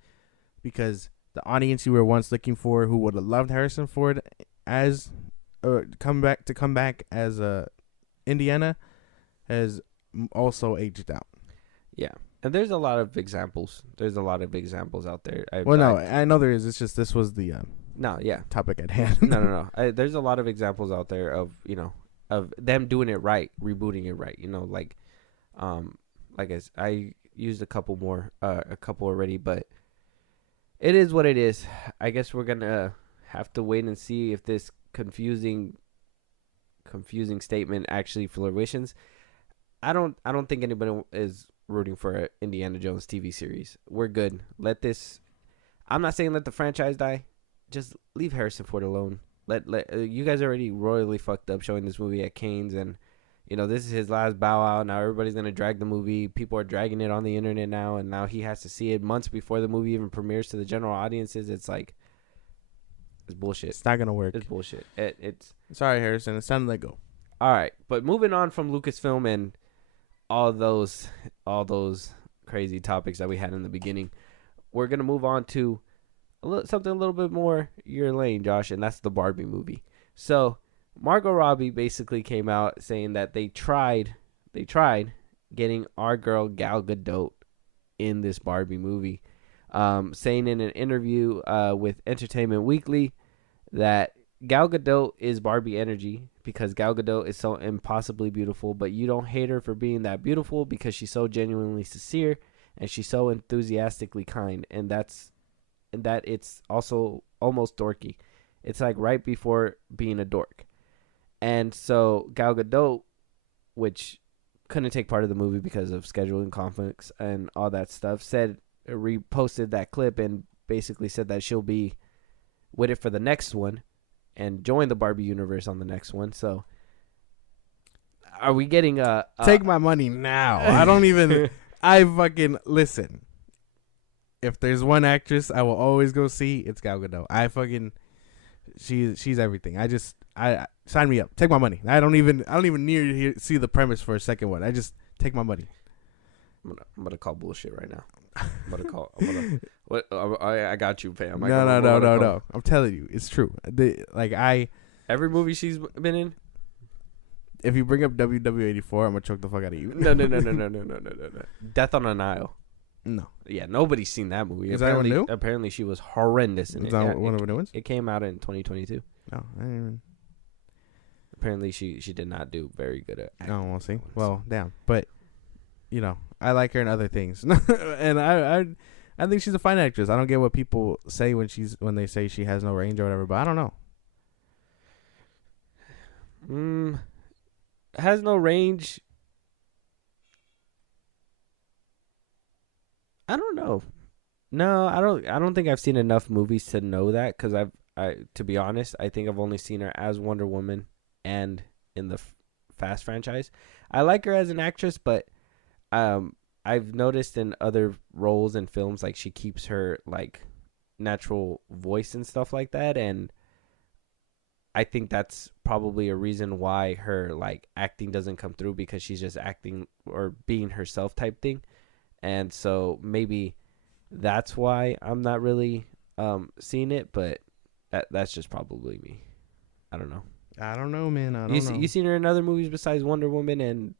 because the audience you were once looking for, who would have loved Harrison Ford as come back as Indiana, has also aged out. Yeah. And there's a lot of examples. Out there. I know there is. It's just this was the topic at hand. No. There's a lot of examples out there of of them doing it right, rebooting it right. Like I used a couple already, but it is what it is. I guess we're gonna have to wait and see if this confusing statement actually fruitions. I don't think anybody is rooting for an Indiana Jones TV series. We're good. I'm not saying let the franchise die. Just leave Harrison Ford alone. Let you guys already royally fucked up showing this movie at Cannes, and this is his last bow out. Now everybody's gonna drag the movie. People are dragging it on the internet now, and now he has to see it months before the movie even premieres to the general audiences. It's like, it's bullshit. It's not gonna work. It's bullshit. It's sorry, Harrison. It's time to let go. All right, but moving on from Lucasfilm and all those crazy topics that we had in the beginning, we're gonna move on to something a little bit more your lane, Josh, and that's the Barbie movie. So Margot Robbie basically came out saying that they tried getting our girl Gal Gadot in this Barbie movie, saying in an interview with Entertainment Weekly that Gal Gadot is Barbie energy, because Gal Gadot is so impossibly beautiful, but you don't hate her for being that beautiful because she's so genuinely sincere and she's so enthusiastically kind, and that it's also almost dorky. It's like right before being a dork. And so Gal Gadot, which couldn't take part of the movie because of scheduling conflicts and all that stuff, reposted that clip and basically said that she'll be with it for the next one and join the Barbie universe on the next one. So are we getting take my money now? I don't even I fucking listen. If there's one actress I will always go see, it's Gal Gadot. She's everything. I sign me up. Take my money. I don't even need to see the premise for a second one. I just take my money. I'm gonna call bullshit right now. I got you, fam. No. I'm telling you, it's true. Every movie she's been in. If you bring up WW84, I'm gonna choke the fuck out of you. No. Death on the Nile. No. Yeah, nobody's seen that movie. Is that one new? Apparently, she was horrendous in it. Is that one of the new ones? It came out in 2022. No, I didn't even. Apparently, she did not do very good at acting. Oh, we'll see. Well, damn. But, I like her in other things. And I think she's a fine actress. I don't get what people say when they say she has no range or whatever, but I don't know. Has no range. I don't know. No, I don't think I've seen enough movies to know that, because to be honest, I think I've only seen her as Wonder Woman and in the Fast franchise. I like her as an actress, but I've noticed in other roles in films, like, she keeps her like natural voice and stuff like that, and I think that's probably a reason why her like acting doesn't come through, because she's just acting or being herself type thing. And so maybe that's why I'm not really seeing it, but that's just probably me. I don't know. I don't know, man. I don't know. You seen her in other movies besides Wonder Woman, and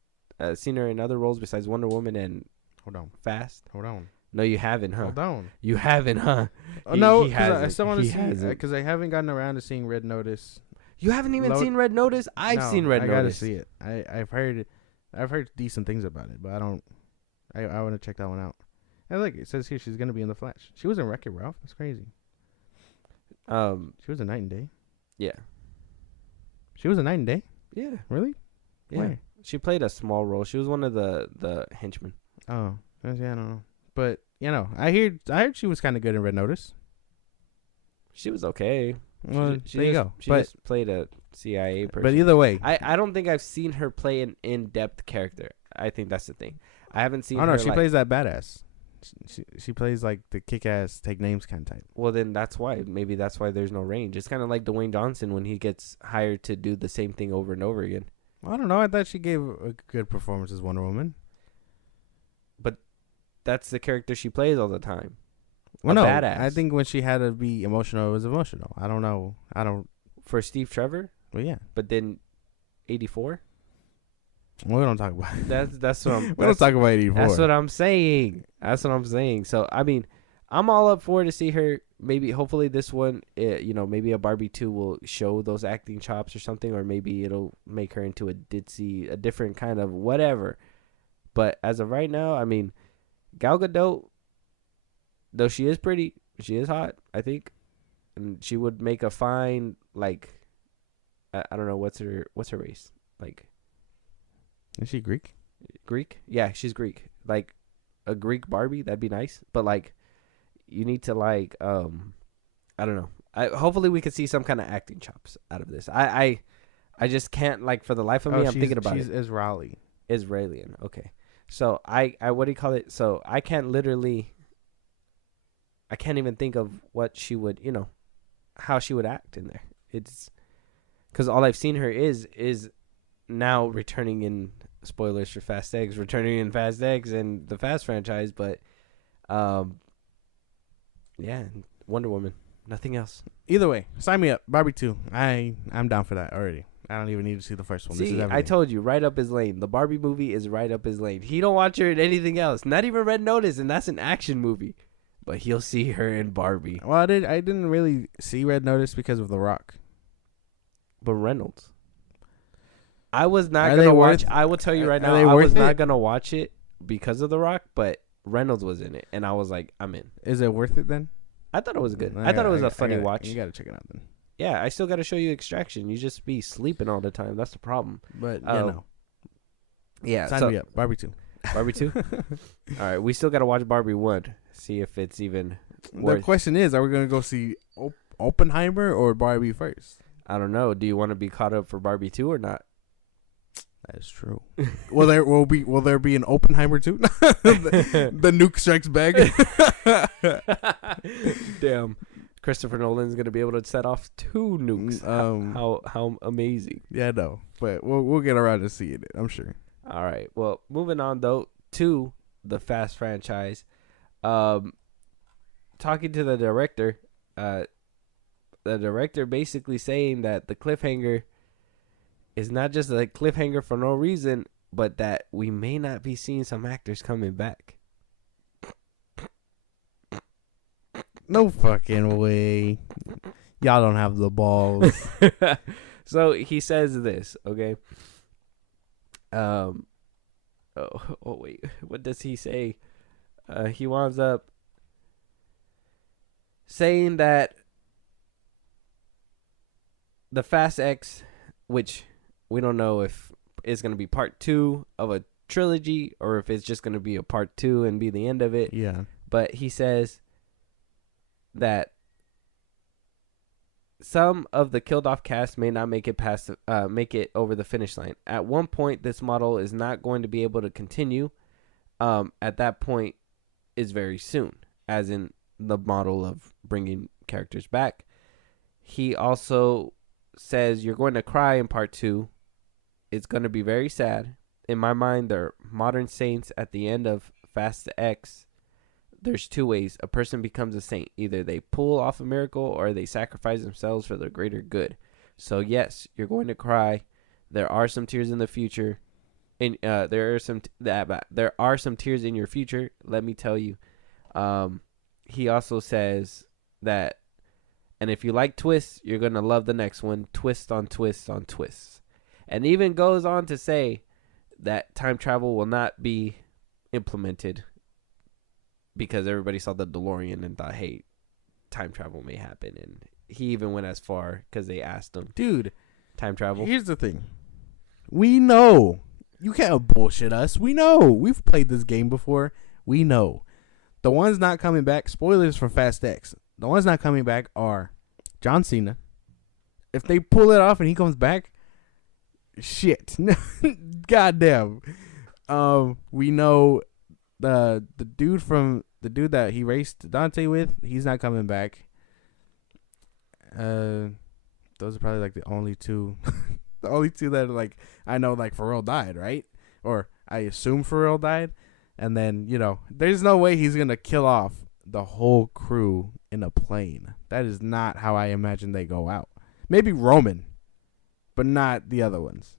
seen her in other roles besides Wonder Woman and Hold on. Fast? Hold on. No, you haven't, huh? Hold on. You haven't, huh? No, he because I hasn't. still want to He see, hasn't. because I haven't gotten around to seeing Red Notice. You haven't even seen Red Notice? I've seen Red Notice. I gotta see it. I've heard decent things about it, but I want to check that one out. And look, it says here she's gonna be in The Flash. She was in Wreck-It Ralph. That's crazy. She was in Night and Day. Yeah. She was in Night and Day. Yeah. Really? Yeah. Where? She played a small role. She was one of the henchmen. Oh, yeah, I don't know. But I heard she was kind of good in Red Notice. She was okay. Well, she there you just, go. She But just played a CIA person. But either way, I don't think I've seen her play an in-depth character. I think that's the thing. I haven't seen. Oh no, her, she plays that badass. She plays like the kick-ass take names kind of type. Well, then that's why. Maybe that's why there's no range. It's kind of like Dwayne Johnson when he gets hired to do the same thing over and over again. I don't know. I thought she gave a good performance as Wonder Woman. But that's the character she plays all the time. Well, no, badass. I think when she had to be emotional, it was emotional. I don't know. For Steve Trevor. Well, yeah. But then, 84. Well, we don't talk about it. That's what I'm. We don't talk about 84. That's what I'm saying. So I mean, I'm all up for to see her. Maybe, hopefully, this one, maybe a Barbie 2 will show those acting chops or something, or maybe it'll make her into a different kind of whatever. But as of right now, I mean, Gal Gadot, though she is pretty, she is hot, I think, and she would make a fine, like, I don't know, what's her race, like. Is she Greek? Greek? Yeah, she's Greek. Like a Greek Barbie, that'd be nice. But like, you need to like, I don't know. Hopefully we could see some kind of acting chops out of this. I just can't, like, for the life of me. I'm thinking about it. She's Israeli. Israelian. Okay. So I what do you call it? So I can't even think of what she would, how she would act in there. It's because all I've seen her is now returning in, spoilers for Fast Eggs, returning in Fast Eggs and the Fast franchise, but yeah, Wonder Woman, nothing else. Either way, sign me up. Barbie 2. I'm down for that already. I don't even need to see the first one. See, I told you, right up his lane. The Barbie movie is right up his lane. He don't watch her in anything else, not even Red Notice, and that's an action movie. But he'll see her in Barbie. Well, I didn't really see Red Notice because of The Rock. But Reynolds. I was not going to watch. I will tell you right now, I was not going to watch it because of The Rock, but Reynolds was in it, and I was like, I'm in. Is it worth it then? I thought it was good. I thought it was a funny watch. You got to check it out then. Yeah, I still got to show you Extraction. You just be sleeping all the time. That's the problem. But, Yeah. Sign me up. Barbie 2. Barbie 2? All right, we still got to watch Barbie 1. See if it's even worth. The question is, are we going to go see Oppenheimer or Barbie first? I don't know. Do you want to be caught up for Barbie 2 or not? That is true. Will there be an Oppenheimer 2? the nuke strikes back. Damn. Christopher Nolan's gonna be able to set off 2 nukes. How amazing! Yeah, no, but we'll get around to seeing it, I'm sure. All right. Well, moving on though to the Fast franchise. Talking to the director basically saying that the cliffhanger is not just a cliffhanger for no reason, but that we may not be seeing some actors coming back. No fucking way. Y'all don't have the balls. So he says this, okay? Wait, what does he say? He winds up saying that the Fast X, which we don't know if it's going to be part 2 of a trilogy or if it's just going to be a part 2 and be the end of it. Yeah. But he says that some of the killed off cast may not make it over the finish line. At one point, this model is not going to be able to continue. At that point is very soon, as in the model of bringing characters back. He also says you're going to cry in part 2. It's going to be very sad. In my mind, they're modern saints at the end of Fast X. There's 2 ways a person becomes a saint. Either they pull off a miracle or they sacrifice themselves for the greater good. So yes, you're going to cry. There are some tears in the future. And there are some tears in your future, let me tell you. He also says that, and if you like twists, you're going to love the next one. Twist on twists on twists. And even goes on to say that time travel will not be implemented because everybody saw the DeLorean and thought, hey, time travel may happen. And he even went as far because they asked him, dude, time travel. Here's the thing. We know. You can't bullshit us. We know. We've played this game before. We know. The ones not coming back, spoilers for Fast X. The ones not coming back are John Cena. If they pull it off and he comes back, shit. Goddamn. We know the dude that he raced Dante with, he's not coming back. Those are probably like the only 2 the only 2 that are like I know like Pharrell died, right? Or I assume Pharrell died. And then, there's no way he's gonna kill off the whole crew in a plane. That is not how I imagine they go out. Maybe Roman, but not the other ones.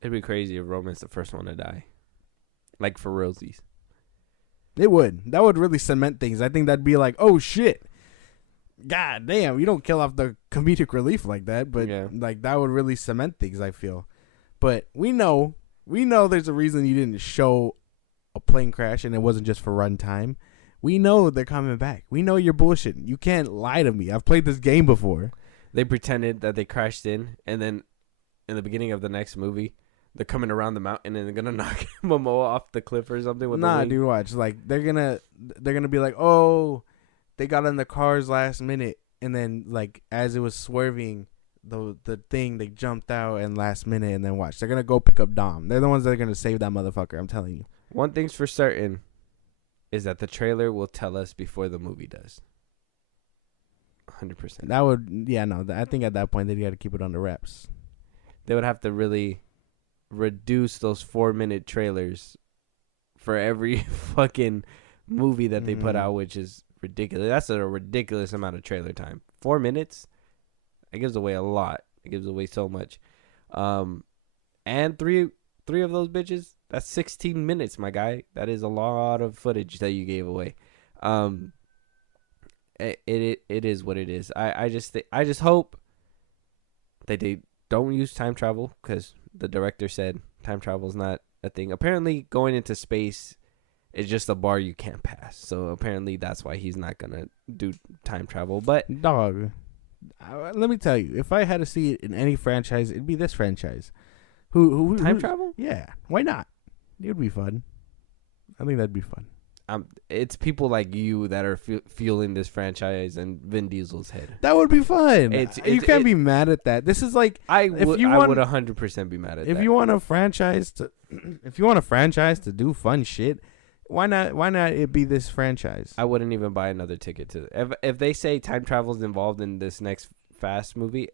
It'd be crazy if Roman's the first one to die. Like for realsies. It would. That would really cement things. I think that'd be like, oh shit. God damn, you don't kill off the comedic relief like that, but like that would really cement things, I feel. But we know there's a reason you didn't show a plane crash and it wasn't just for runtime. We know they're coming back. We know you're bullshitting. You can't lie to me. I've played this game before. They pretended that they crashed in, and then in the beginning of the next movie, they're coming around the mountain and they're gonna knock Momoa off the cliff or something with the wing. Dude, watch. Like they're gonna be like, oh, they got in the cars last minute, and then like as it was swerving, the thing they jumped out and last minute, and then watch. They're gonna go pick up Dom. They're the ones that are gonna save that motherfucker. I'm telling you. One thing's for certain is that the trailer will tell us before the movie does. 100%. That would, I think at that point they got to keep it under wraps. They would have to really reduce those 4-minute trailers for every fucking movie that they put out, which is ridiculous. That's a ridiculous amount of trailer time. 4 minutes? It gives away a lot. It gives away so much. And three of those bitches, that's 16 minutes, my guy. That is a lot of footage that you gave away. It is what it is. I just hope that they don't use time travel, because the director said time travel is not a thing. Apparently, going into space is just a bar you can't pass. So apparently, that's why he's not gonna do time travel. But dog, let me tell you, if I had to see it in any franchise, it'd be this franchise. Who time travel? Yeah, why not? It would be fun. I think that'd be fun. It's people like you that are fueling this franchise and Vin Diesel's head. That would be fun. You can't be mad at that. This is like I would 100% be mad at that. If you want a franchise to do fun shit, Why not? Why not it be this franchise? I wouldn't even buy another ticket to if they say time travel is involved in this next Fast movie.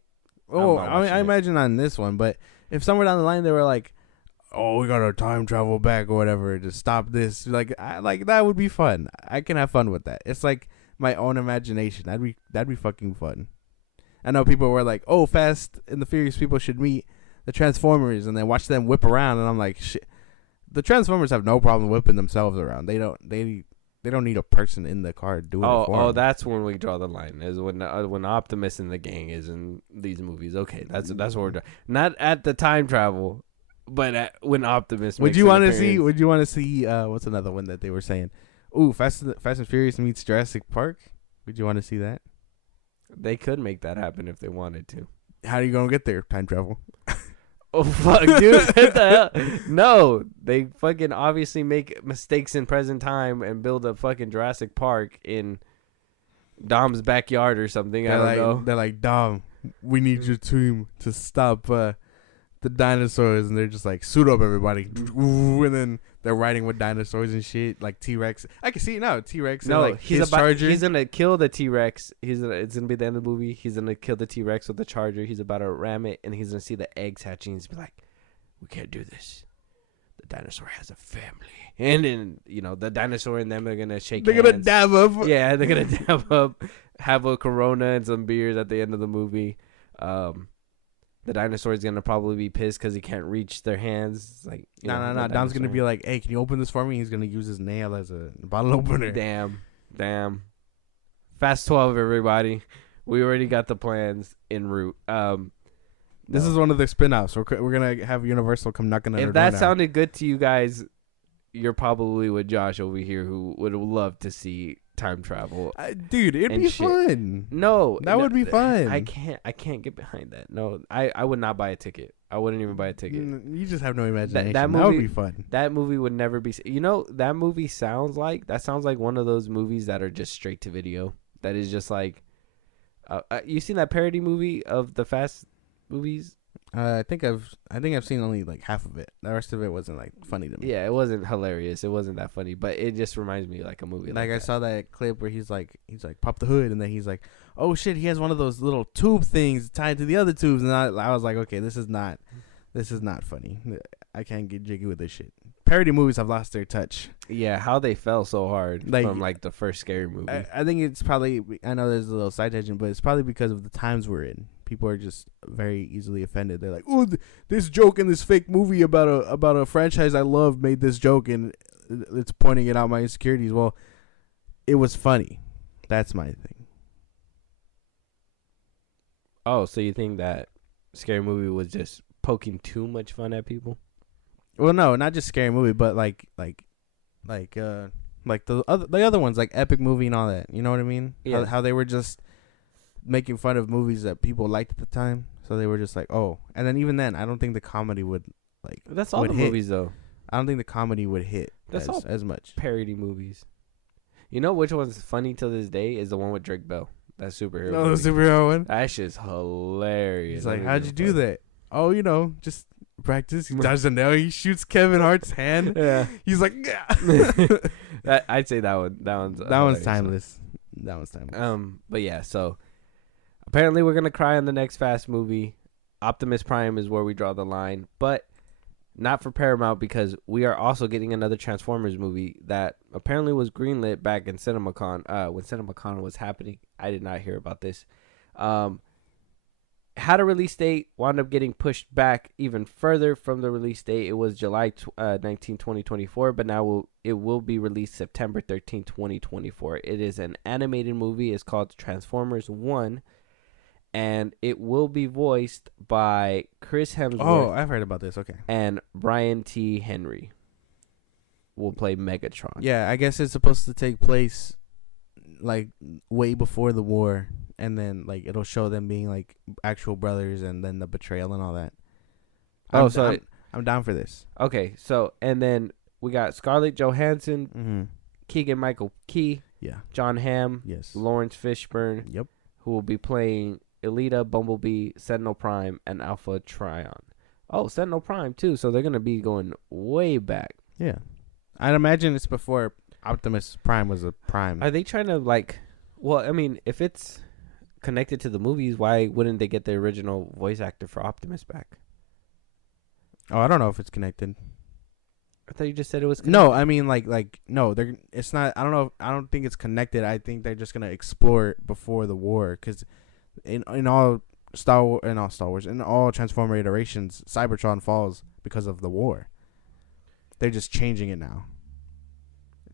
Oh, I'm not I watching it. imagine on this one, but if somewhere down the line they were like, "Oh, we gotta time travel back or whatever to stop this," like that would be fun. I can have fun with that. It's like my own imagination. That'd be fucking fun. I know people were like, "Oh, Fast and the Furious people should meet the Transformers and then watch them whip around," and I'm like, "Shit." The Transformers have no problem whipping themselves around. They don't need a person in the car doing it for them. That's when we draw the line. Is when Optimus and the gang is in these movies. Okay, that's what we're doing. Not at the time travel, but when Optimus. Would you want to see? Would you want to see? What's another one that they were saying? Ooh, Fast and Furious meets Jurassic Park. Would you want to see that? They could make that happen if they wanted to. How are you gonna get there? Time travel. Oh fuck, dude! What the hell? No, they fucking obviously make mistakes in present time and build a fucking Jurassic Park in Dom's backyard or something. I don't know. They're like, Dom, we need your team to stop the dinosaurs, and they're just like, suit up, everybody, and then they're riding with dinosaurs and shit, like T-Rex. I can see it now. T-Rex. No, like his Charger. He's gonna kill the T-Rex. It's gonna be the end of the movie. He's gonna kill the T-Rex with the Charger. He's about to ram it, and he's gonna see the eggs hatching. He's be like, "We can't do this. The dinosaur has a family." And then the dinosaur and them are gonna shake. They're hands. gonna dab up. Yeah, they're gonna dab up, have a Corona and some beers at the end of the movie. The dinosaur is gonna probably be pissed because he can't reach their hands. It's like, no. Dom's gonna be like, "Hey, can you open this for me?" He's gonna use his nail as a bottle opener. Damn. Fast 12, everybody. We already got the plans en route. This is one of their spin-offs. We're gonna have Universal come knocking on our door. If that now. sounded good to you guys, you're probably with Josh over here, who would love to see time travel. Dude, it'd be fun. No, that would be fun. I can't get behind that. No, I would not buy a ticket. I wouldn't even buy a ticket. You just have no imagination. That movie would be fun. That movie would never be. That movie sounds like one of those movies that are just straight to video. That is just like, you seen that parody movie of the Fast movies? I think I've seen only like half of it. The rest of it wasn't like funny to me. Yeah, it wasn't hilarious. It wasn't that funny, but it just reminds me like a movie. Like I that. saw that clip where he's like pop the hood, and then he's like, oh shit, he has one of those little tube things tied to the other tubes, and I was like, okay, this is not funny. I can't get jiggy with this shit. Parody movies have lost their touch. Yeah, how they fell so hard from like the first scary movie. I think it's probably, I know there's a little side tangent, but it's probably because of the times we're in. People are just very easily offended. They're like, "Oh, this joke in this fake movie about a franchise I love made this joke, and it's pointing it out my insecurities." Well, it was funny. That's my thing. Oh, so you think that scary movie was just poking too much fun at people? Well, no, not just scary movie, but like the other ones, like epic movie and all that. You know what I mean? Yeah. How they were just making fun of movies that people liked at the time, so they were just like, oh. And then even then, I don't think the comedy would like. That's all the movies though. I don't think the comedy would hit That's as much. Parody movies. You know which one's funny to this day is the one with Drake Bell. That superhero. Oh, movie. the superhero one. That shit's hilarious. He's like, how'd you do that? Oh, just practice. He dodges a nail. He shoots Kevin Hart's hand. Yeah. He's like, yeah. I'd say that one. That one's timeless. That one's timeless. But yeah, so apparently we're gonna cry on the next Fast movie. Optimus Prime is where we draw the line, but not for Paramount, because we are also getting another Transformers movie that apparently was greenlit back in CinemaCon. When CinemaCon was happening, I did not hear about this. Had a release date, wound up getting pushed back even further from the release date. It was July 19, 2024, but now it will be released September 13, 2024. It is an animated movie. It's called Transformers 1, and it will be voiced by Chris Hemsworth. Oh, I've heard about this. Okay. And Brian T. Henry will play Megatron. Yeah, I guess it's supposed to take place like way before the war. And then, like, it'll show them being, like, actual brothers, and then the betrayal and all that. I'm down for this. Okay, so, and then we got Scarlett Johansson, Keegan-Michael Key, John Hamm, Lawrence Fishburne, who will be playing Elita, Bumblebee, Sentinel Prime, and Alpha Trion. Oh, Sentinel Prime, too, so they're going to be going way back. Yeah. I'd imagine it's before Optimus Prime was a Prime. Are they trying to like? Well, I mean, if it's connected to the movies, why wouldn't they get the original voice actor for Optimus back? Oh, I don't know if it's connected. I thought you just said it was connected. No, I mean like no, they're it's not. I don't know. I don't think it's connected. I think they're just gonna explore it before the war, because in all Star Wars, in all Transformer iterations, Cybertron falls because of the war. They're just changing it now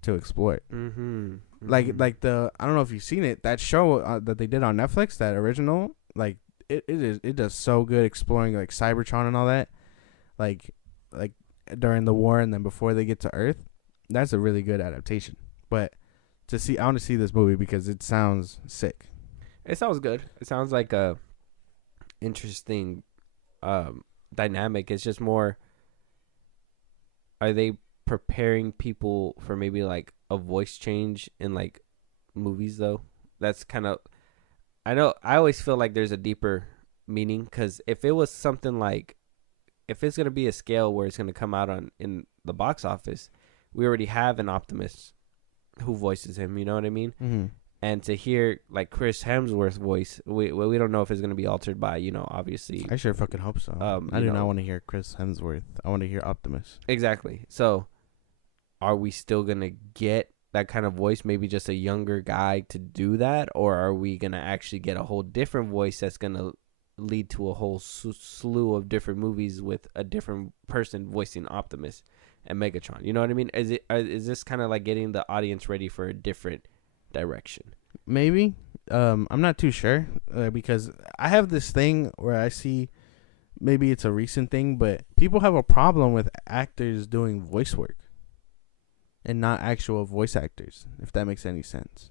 to explore it. Mm-hmm. Like the I don't know if you've seen it, that show that they did on Netflix, that original, like it does so good exploring like Cybertron and all that, like during the war and then before they get to Earth. That's a really good adaptation. But I want to see this movie because it sounds sick. It sounds good. It sounds like a interesting dynamic. It's just more, are they preparing people for maybe like a voice change in like movies though? That's kind of, I know, I always feel like there's a deeper meaning, because if it was something like, if it's going to be a scale where it's going to come out on in the box office, we already have an Optimus who voices him, you know what I mean? Mm-hmm. And to hear like Chris Hemsworth's voice, we don't know if it's going to be altered by, you know, obviously. I sure fucking hope so. I do not want to hear Chris Hemsworth. I want to hear Optimus. Exactly. So are we still going to get that kind of voice, maybe just a younger guy to do that? Or are we going to actually get a whole different voice that's going to lead to a whole slew of different movies with a different person voicing Optimus and Megatron? You know what I mean? Is this kind of like getting the audience ready for a different direction? Maybe. I'm not too sure because I have this thing where I see, maybe it's a recent thing, but people have a problem with actors doing voice work and not actual voice actors, if that makes any sense.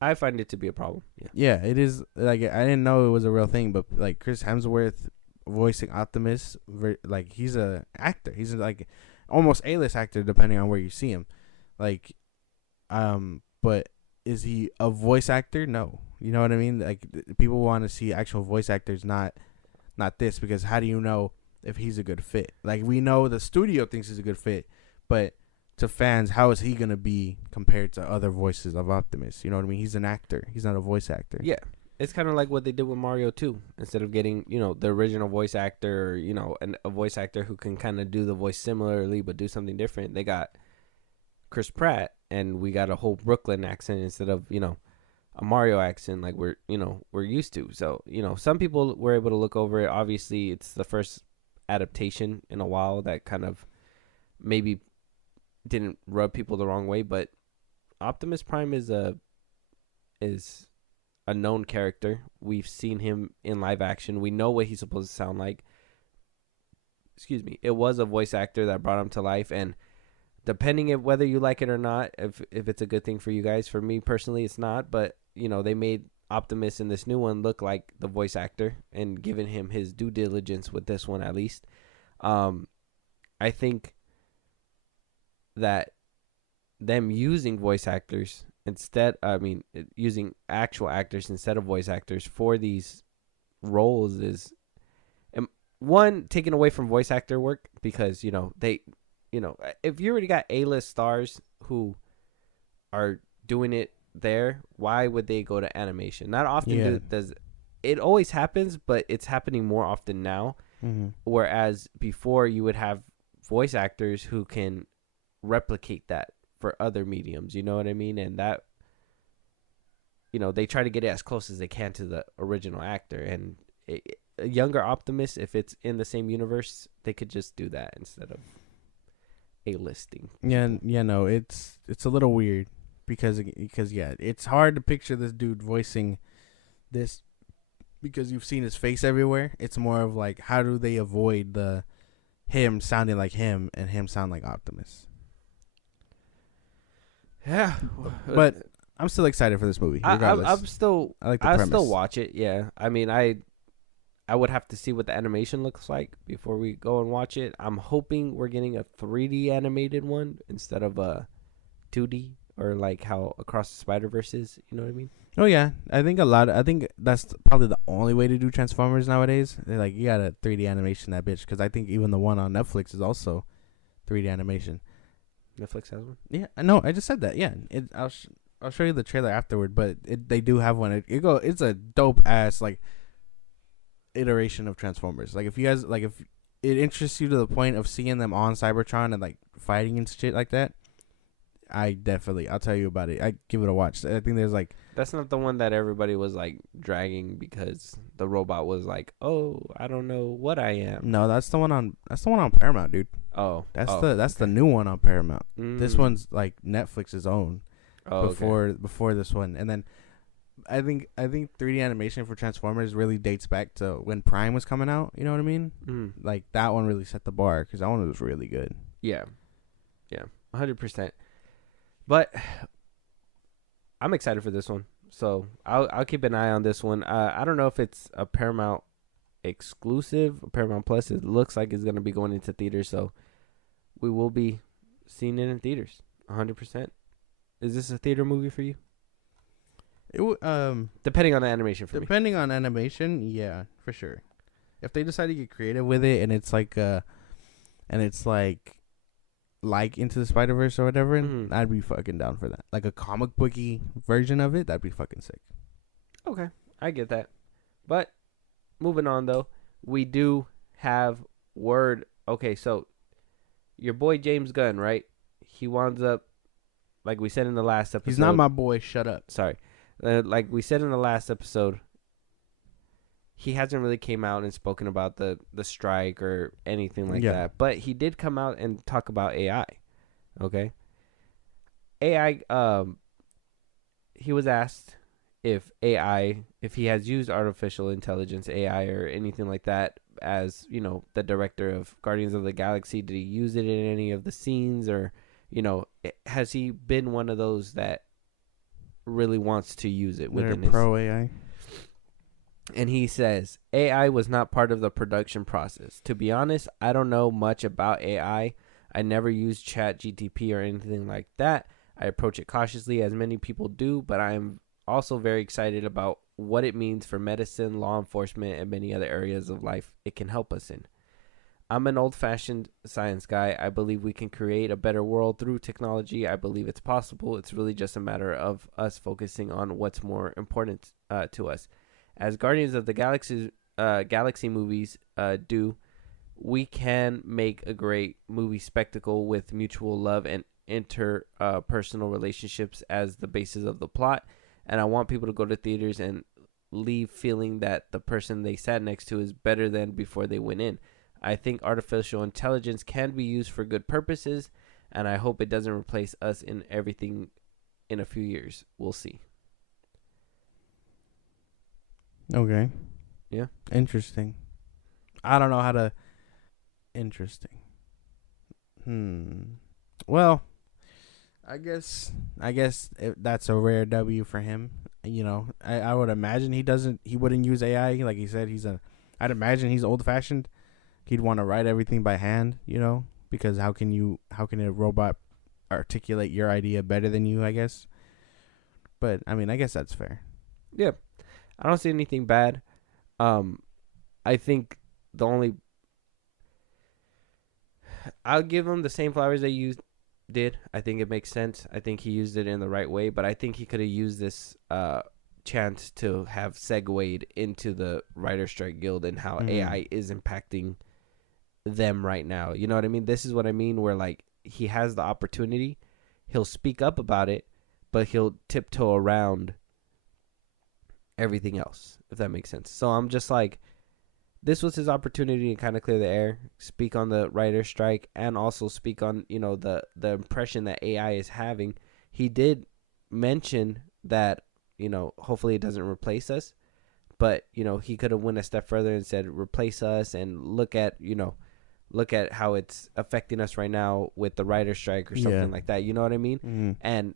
I find it to be a problem. Yeah, it is. Like, I didn't know it was a real thing, but like Chris Hemsworth voicing Optimus, like he's a actor. He's like almost A-list actor depending on where you see him. Like, but is he a voice actor? No. You know what I mean? Like, people want to see actual voice actors, not this, because how do you know if he's a good fit? Like, we know the studio thinks he's a good fit, but to fans, how is he gonna be compared to other voices of Optimus? You know what I mean? He's an actor. He's not a voice actor. Yeah. It's kind of like what they did with Mario 2. Instead of getting, you know, the original voice actor, or, you know, a voice actor who can kind of do the voice similarly but do something different, they got Chris Pratt, and we got a whole Brooklyn accent instead of, you know, a Mario accent like we're used to. So, you know, some people were able to look over it. Obviously, it's the first adaptation in a while that kind of maybe didn't rub people the wrong way, but Optimus Prime is a known character. We've seen him in live action. We know what he's supposed to sound like. Excuse me. It was a voice actor that brought him to life, and depending on whether you like it or not, if it's a good thing for you guys, for me personally, it's not. But, you know, they made Optimus in this new one look like the voice actor and given him his due diligence with this one, at least. I think that them using voice actors using actual actors instead of voice actors for these roles is, one, taken away from voice actor work, because, you know, if you already got A-list stars who are doing it there, why would they go to animation? Not often does it always happens, but it's happening more often now. Mm-hmm. Whereas before, you would have voice actors who can replicate that for other mediums, you know what I mean? And that, you know, they try to get it as close as they can to the original actor. And a younger Optimus, if it's in the same universe, they could just do that instead of A-listing. No, it's a little weird because it's hard to picture this dude voicing this because you've seen his face everywhere. It's more of like, how do they avoid him sounding like him and him sound like Optimus? Yeah, but I'm still excited for this movie. Regardless, I like the premise. Still watch it. Yeah, I mean, I would have to see what the animation looks like before we go and watch it. I'm hoping we're getting a 3D animated one instead of a 2D, or like how Across the Spider-Verse is. You know what I mean? Oh yeah, I think that's probably the only way to do Transformers nowadays. They're like, you got a 3D animation that bitch, because I think even the one on Netflix is also 3D animation. Netflix has one. Yeah, no, I just said that. Yeah, I'll show you the trailer afterward, but they do have one. It's a dope ass like iteration of Transformers. Like if you guys like if it interests you to the point of seeing them on Cybertron and like fighting and shit like that, I'll tell you about it. I give it a watch. I think there's like That's not the one that everybody was like dragging because the robot was like, "Oh, I don't know what I am." no, that's the one on Paramount, dude. Oh, That's the new one on Paramount. This Mm. one's like Netflix's own Oh, okay. before this one, and then I think 3D animation for Transformers really dates back to when Prime was coming out. You know what I mean? Mm. Like that one really set the bar because that one was really good. Yeah, 100%. But I'm excited for this one, so I'll keep an eye on this one. I don't know if it's a Paramount exclusive, Paramount Plus. It looks like it's gonna be going into theaters, so we will be seeing it in theaters. 100%. Is this a theater movie for you? Depending on the animation for me. Depending on animation, yeah, for sure. If they decide to get creative with it and it's like Into the Spider-Verse or whatever, Mhm. I'd be fucking down for that. Like a comic booky version of it, that'd be fucking sick. Okay, I get that. But moving on though, we do have word. Okay, so your boy James Gunn, right? He winds up, like we said in the last episode. He's not my boy, shut up. Sorry, like we said in the last episode, he hasn't really came out and spoken about the strike or anything like Yeah. that. But he did come out and talk about AI. Okay, AI. He was asked if he has used artificial intelligence, AI, or anything like that, as the director of Guardians of the Galaxy. Did he use it in any of the scenes, or has he been one of those that really wants to use it They're within his pro AI. And he says, AI was not part of the production process. To be honest, I don't know much about AI. I never used ChatGPT or anything like that. I approach it cautiously, as many people do, but I am also very excited about what it means for medicine, law enforcement, and many other areas of life it can help us in. I'm an old-fashioned science guy. I believe we can create a better world through technology. I believe it's possible. It's really just a matter of us focusing on what's more important to us. As Guardians of the Galaxy movies do, we can make a great movie spectacle with mutual love and interpersonal relationships as the basis of the plot. And I want people to go to theaters and leave feeling that the person they sat next to is better than before they went in. I think artificial intelligence can be used for good purposes, and I hope it doesn't replace us in everything in a few years. We'll see. Okay. Yeah. Interesting. I don't know how to. Interesting. Well, I guess that's a rare W for him. I would imagine he wouldn't use AI. Like he said, I'd imagine he's old fashioned. He'd want to write everything by hand, because how can a robot articulate your idea better than you, I guess. But I mean, I guess that's fair. Yeah. I don't see anything bad. I think I'll give him the same flowers they did. I think it makes sense. I think he used it in the right way, but I think he could have used this chance to have segued into the Writer Strike Guild and how AI is impacting them right now. You know what I mean? This is what I mean, where like he has the opportunity, he'll speak up about it, but he'll tiptoe around everything else, if that makes sense. So I'm just like, this was his opportunity to kind of clear the air, speak on the writer strike, and also speak on the impression that AI is having. He did mention that hopefully it doesn't replace us, but he could have went a step further and said replace us, and look at how it's affecting us right now with the writer strike or something like that. You know what I mean? And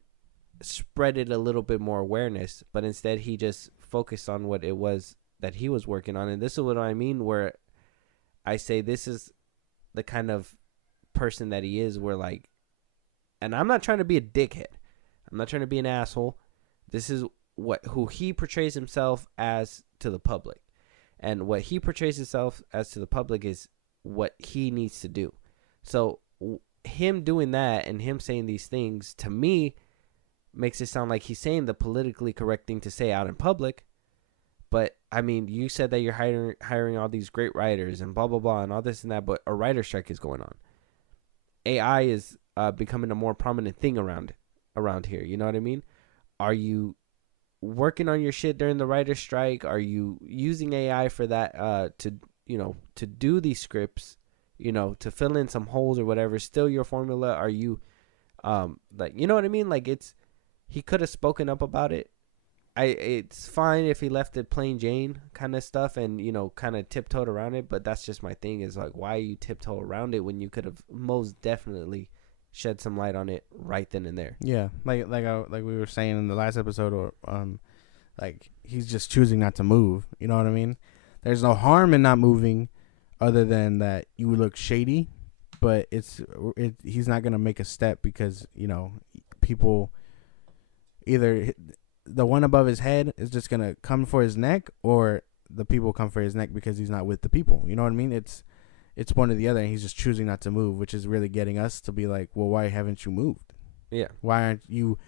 spread it a little bit more awareness, but instead he just focused on what it was that he was working on. And this is what I mean, where I say this is the kind of person that he is, where like, and I'm not trying to be a dickhead, I'm not trying to be an asshole. This is who he portrays himself as to the public, and what he portrays himself as to the public is what he needs to do. So him doing that and him saying these things, to me, makes it sound like he's saying the politically correct thing to say out in public. But I mean, you said that you're hiring all these great writers and blah blah blah and all this and that, but a writer strike is going on. AI is becoming a more prominent thing around here. You know what I mean? Are you working on your shit during the writer strike? Are you using AI for that to do these scripts? To fill in some holes or whatever. Still your formula? Are you you know what I mean? Like he could have spoken up about it. It's fine if he left it plain Jane kind of stuff and, kind of tiptoed around it. But that's just my thing is like, why you tiptoe around it when you could have most definitely shed some light on it right then and there? Yeah. Like we were saying in the last episode, or like he's just choosing not to move. You know what I mean? There's no harm in not moving other than that you would look shady, but he's not going to make a step because, people either the one above his head is just going to come for his neck, or the people come for his neck because he's not with the people. You know what I mean? It's one or the other, and he's just choosing not to move, which is really getting us to be like, well, why haven't you moved? Yeah. Why aren't you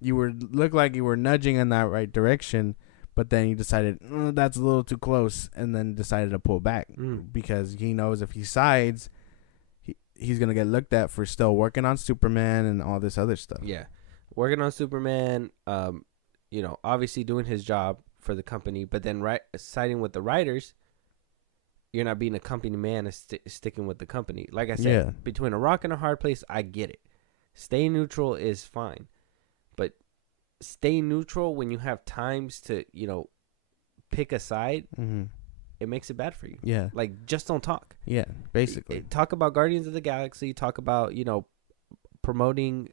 look like you were nudging in that right direction, but then you decided that's a little too close, and then decided to pull back because he knows if he sides, he's going to get looked at for still working on Superman and all this other stuff. Yeah. Working on Superman, obviously doing his job for the company, but then siding with the writers, you're not being a company man and sticking with the company. Like I said, between a rock and a hard place, I get it. Staying neutral is fine. But stay neutral when you have times to, pick a side, it makes it bad for you. Yeah. Like, just don't talk. Yeah, basically. Talk about Guardians of the Galaxy. Talk about, promoting,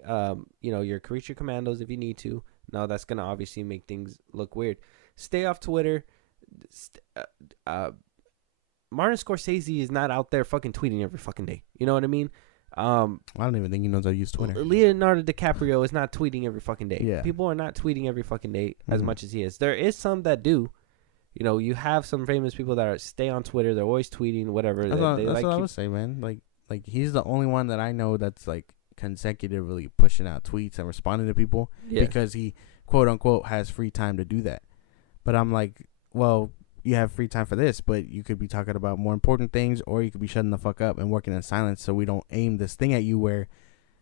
your Creature Commandos if you need to. No, that's going to obviously make things look weird. Stay off Twitter. Martin Scorsese is not out there fucking tweeting every fucking day. You know what I mean? I don't even think he knows how to use Twitter. Leonardo DiCaprio is not tweeting every fucking day. Yeah. People are not tweeting every fucking day as much as he is. There is some that do. You have some famous people that stay on Twitter. They're always tweeting, whatever. That's what I would say, man. Like he's the only one that I know that's like consecutively pushing out tweets and responding to people because he quote unquote has free time to do that. But I'm like, well, you have free time for this, but you could be talking about more important things, or you could be shutting the fuck up and working in silence so we don't aim this thing at you where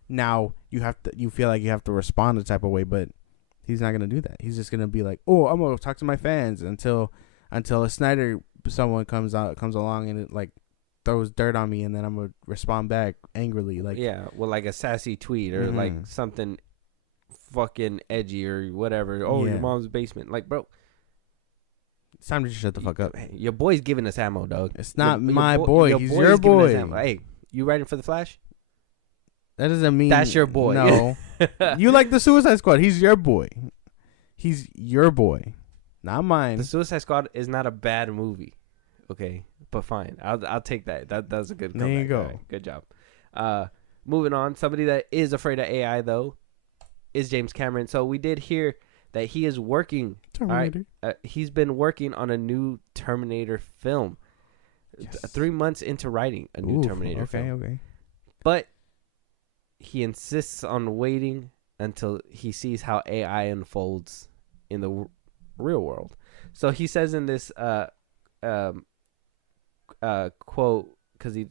now you feel like you have to respond a type of way. But he's not gonna do that. He's just gonna be like, oh, I'm gonna talk to my fans until a Snyder someone comes along and it like throws dirt on me, and then I'm gonna respond back angrily, like like a sassy tweet or like something fucking edgy or whatever. Your mom's basement, like, bro. It's time to just shut the fuck up. Your boy's giving us ammo, dog. It's not my boy. He's your boy. Hey, you writing for the Flash? That doesn't mean that's your boy. No, you like the Suicide Squad. He's your boy. He's your boy, not mine. The Suicide Squad is not a bad movie. Okay, but fine. I'll take that. That's a good comeback. There you go. Right, good job. Moving on. Somebody that is afraid of AI though is James Cameron. So we did hear that he is working. Terminator. He's been working on a new Terminator film. Yes. 3 months into writing a new Terminator film. Okay. But he insists on waiting until he sees how AI unfolds in the real world. So he says in this quote, because he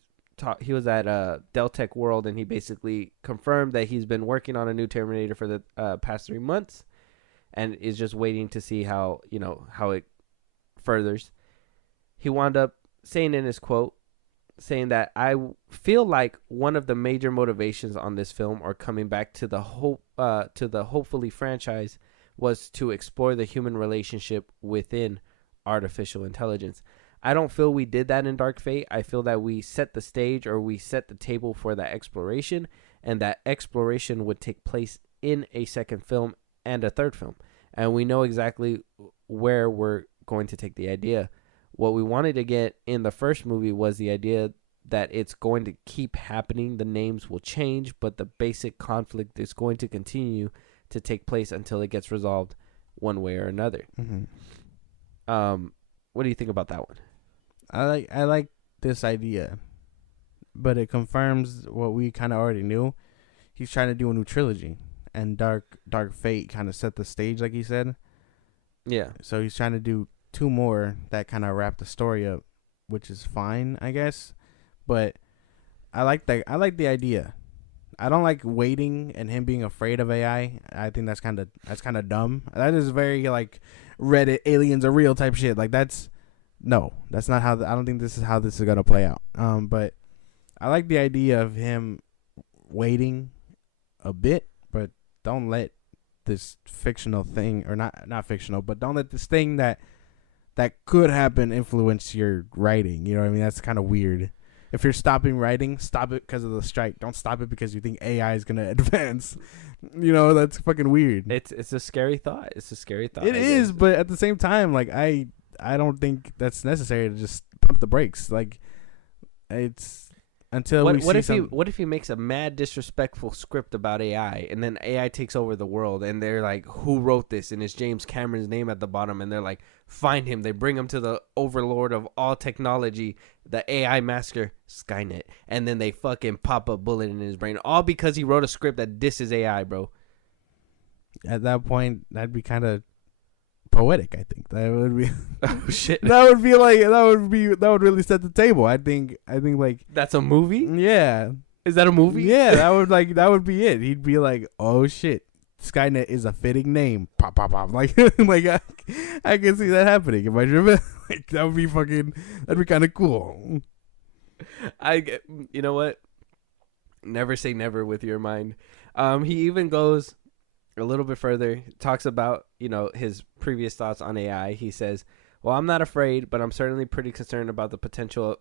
was at Deltec World, and he basically confirmed that he's been working on a new Terminator for the past 3 months, and is just waiting to see how it furthers. He wound up saying in his quote, saying that I feel like one of the major motivations on this film, or coming back to the hopefully franchise, was to explore the human relationship within artificial intelligence. I don't feel we did that in Dark Fate. I feel that we set the stage, or we set the table for that exploration, and that exploration would take place in a second film and a third film. And we know exactly where we're going to take the idea. What we wanted to get in the first movie was the idea that it's going to keep happening. The names will change, but the basic conflict is going to continue to take place until it gets resolved one way or another. Mm-hmm. What do you think about that one? I like this idea. but it confirms what we kind of already knew. He's trying to do a new trilogy, and Dark Fate kind of set the stage, like he said. Yeah. So he's trying to do 2 more that kind of wrap the story up, which is fine, I guess. But I like that. I like the idea. I don't like waiting and him being afraid of AI. I think that's kind of dumb. That is very like Reddit aliens are real type shit. Like that's not how. I don't think this is how this is gonna play out. But I like the idea of him waiting a bit, but don't let this fictional thing, or not fictional, but don't let this thing that could happen influence your writing. You know what I mean? That's kind of weird. If you're stopping writing, stop it because of the strike. Don't stop it because you think AI is gonna advance. You know, that's fucking weird. It's a scary thought. It's a scary thought. It is, but at the same time, like I don't think that's necessary to just pump the brakes. Like it's until we see some. What if he makes a mad disrespectful script about AI, and then AI takes over the world, and they're like, who wrote this? And it's James Cameron's name at the bottom, and they're like, find him. They bring him to the overlord of all technology, the AI master, Skynet, and then they fucking pop a bullet in his brain, all because he wrote a script that disses AI, bro. At that point, that'd be kind of poetic. I think that would be. Oh shit! That would really set the table. I think like that's a movie. Yeah, is that a movie? Yeah, that would be it. He'd be like, oh shit, Skynet is a fitting name. Pop pop pop. Like I can see that happening. If I driven, like that'd be kind of cool. You know what? Never say never with your mind. He even goes a little bit further, talks about, his previous thoughts on AI. He says, well, I'm not afraid, but I'm certainly pretty concerned about the potential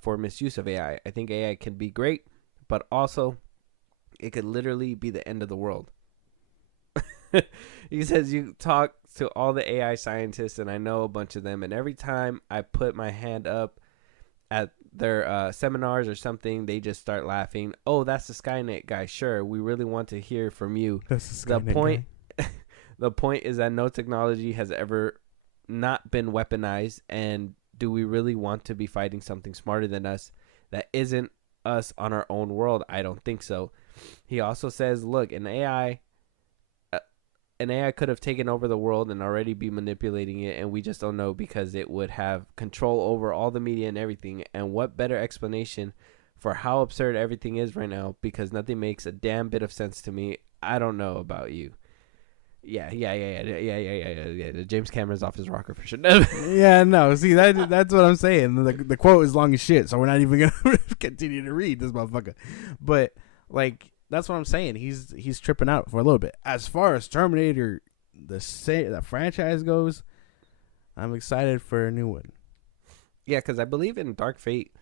for misuse of AI. I think AI can be great, but also it could literally be the end of the world. He says, you talk to all the AI scientists, and I know a bunch of them, and every time I put my hand up at their seminars or something, they just start laughing. Oh, that's the Skynet guy. Sure, we really want to hear from you. That's the Skynet point guy. The point is that no technology has ever not been weaponized, and do we really want to be fighting something smarter than us that isn't us on our own world? I don't think so. He also says, look, an AI could have taken over the world and already be manipulating it, and we just don't know because it would have control over all the media and everything. And what better explanation for how absurd everything is right now, because nothing makes a damn bit of sense to me. I don't know about you. Yeah. James Cameron's off his rocker for sure. Yeah, no. See, that's what I'm saying. The quote is long as shit, so we're not even gonna continue to read this motherfucker. But like, that's what I'm saying. He's tripping out for a little bit. As far as Terminator, the franchise goes, I'm excited for a new one. Yeah, because I believe in Dark Fate,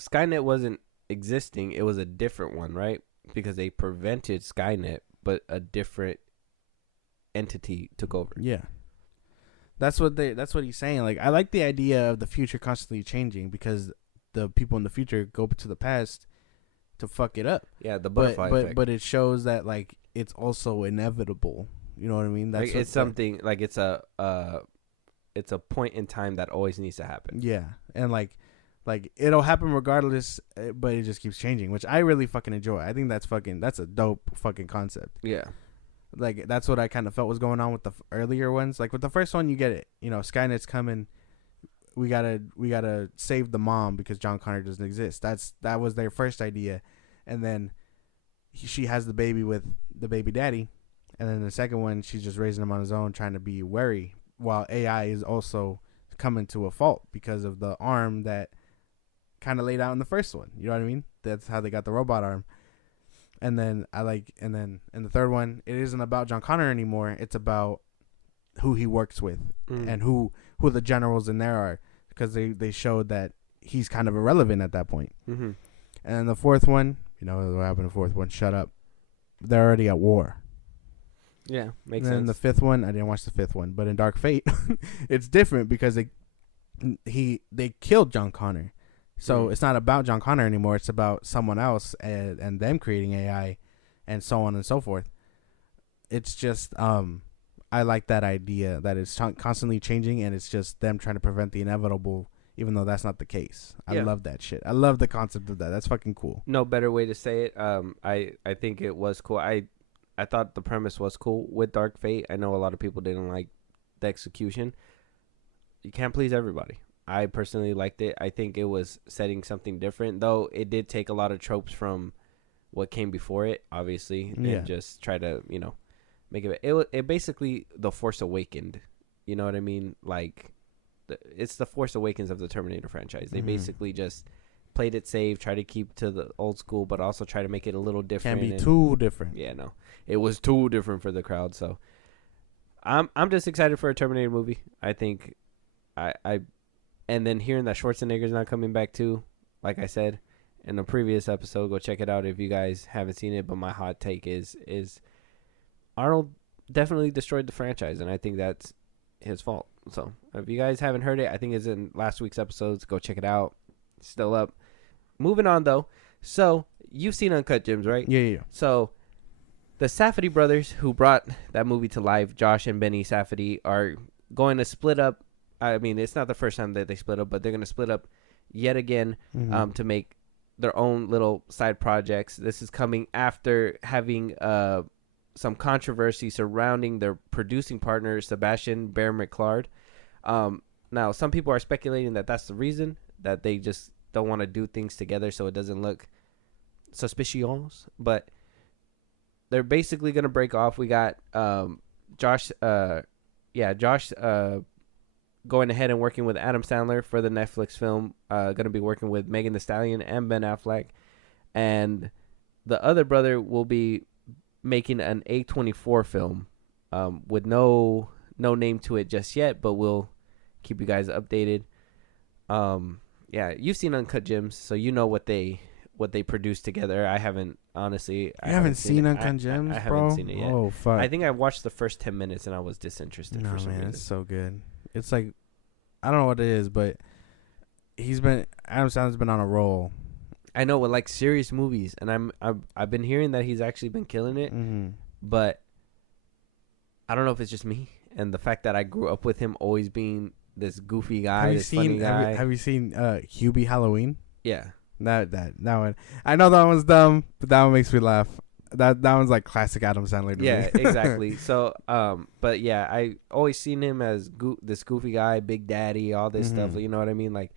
Skynet wasn't existing. It was a different one, right? Because they prevented Skynet, but a different entity took over. Yeah. That's what he's saying. Like, I like the idea of the future constantly changing because the people in the future go to the past to fuck it up. Yeah, the butterfly effect. But it shows that like it's also inevitable. You know what I mean? That's like, it's something like it's a point in time that always needs to happen. Yeah, and like it'll happen regardless, but it just keeps changing, which I really fucking enjoy. I think that's a dope fucking concept. Yeah. Like that's what I kind of felt was going on with the earlier ones. Like with the first one, you get it. Skynet's coming. We gotta save the mom because John Connor doesn't exist. That was their first idea, and then she has the baby with the baby daddy, and then the second one she's just raising him on his own, trying to be wary, while AI is also coming to a fault because of the arm that kind of laid out in the first one. You know what I mean? That's how they got the robot arm. And then in the third one, it isn't about John Connor anymore. It's about who he works with and who the generals in there are, because they showed that he's kind of irrelevant at that point. Mm-hmm. And then the fourth one, what happened in the fourth one? Shut up. They're already at war. Yeah, makes sense. And then the fifth one, I didn't watch the fifth one, but in Dark Fate, it's different because they killed John Connor. So it's not about John Connor anymore. It's about someone else and them creating AI and so on and so forth. It's just I like that idea that it's constantly changing, and it's just them trying to prevent the inevitable even though that's not the case. I Yeah. love that shit. I love the concept of that. That's fucking cool. No better way to say it. I think it was cool. I thought the premise was cool with Dark Fate. I know a lot of people didn't like the execution. You can't please everybody. I personally liked it. I think it was setting something different, though it did take a lot of tropes from what came before it, obviously, and just try to, make it basically The Force Awakened. You know what I mean? Like, it's The Force Awakens of the Terminator franchise. They basically just played it safe, try to keep to the old school, but also try to make it a little different. Can't be too different. Yeah, no. It was too different for the crowd, so I'm just excited for a Terminator movie. I think and then hearing that Schwarzenegger's not coming back too, like I said in a previous episode, go check it out if you guys haven't seen it, but my hot take is Arnold definitely destroyed the franchise, and I think that's his fault. So if you guys haven't heard it, I think it's in last week's episodes. Go check it out. It's still up. Moving on, though. So you've seen Uncut Gems, right? Yeah. So the Safdie brothers, who brought that movie to life, Josh and Benny Safdie, are going to split up. I mean, it's not the first time that they split up, but they're going to split up yet again to make their own little side projects. This is coming after having some controversy surrounding their producing partner, Sebastian Bear McClard. Now, some people are speculating that that's the reason, that they just don't want to do things together so it doesn't look suspicious. But they're basically going to break off. We got Josh going ahead and working with Adam Sandler for the Netflix film. Going to be working with Megan Thee Stallion and Ben Affleck. And the other brother will be making an A24 film with no name to it just yet, but we'll keep you guys updated. You've seen Uncut Gems, so you know what they produced together. I haven't, honestly. I haven't seen Uncut Gems, I bro? haven't seen it yet. Oh, fuck. I think I watched the first 10 minutes and I was disinterested for some reason. It's so good. It's like, I don't know what it is, but Adam Sandler's been on a roll. I know, with like serious movies, and I've been hearing that he's actually been killing it, but I don't know if it's just me and the fact that I grew up with him always being this goofy guy, funny guy. Have you seen Hubie Halloween? Yeah. That one. I know that one's dumb, but that one makes me laugh. That one's like classic Adam Sandler to me. Yeah, exactly. So, but yeah, I always seen him as this goofy guy, Big Daddy, all this stuff. You know what I mean? Like,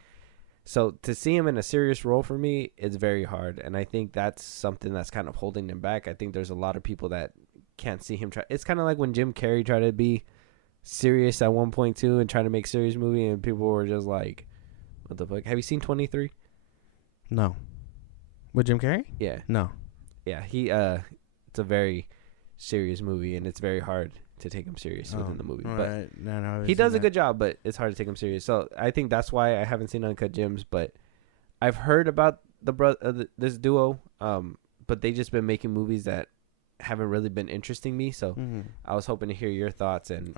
so to see him in a serious role for me, it's very hard, and I think that's something that's kind of holding him back. I think there's a lot of people that can't see him try. It's kind of like when Jim Carrey tried to be serious at 1.2 and trying to make serious movie, and people were just like, "What the fuck?" Have you seen 23? No. With Jim Carrey? Yeah. No. Yeah, it's a very serious movie, and it's very hard to take him serious within the movie. But right. No, he does a good job, but it's hard to take him serious. So I think that's why I haven't seen Uncut Gems, but I've heard about this duo, but they just been making movies that haven't really been interesting me. So I was hoping to hear your thoughts and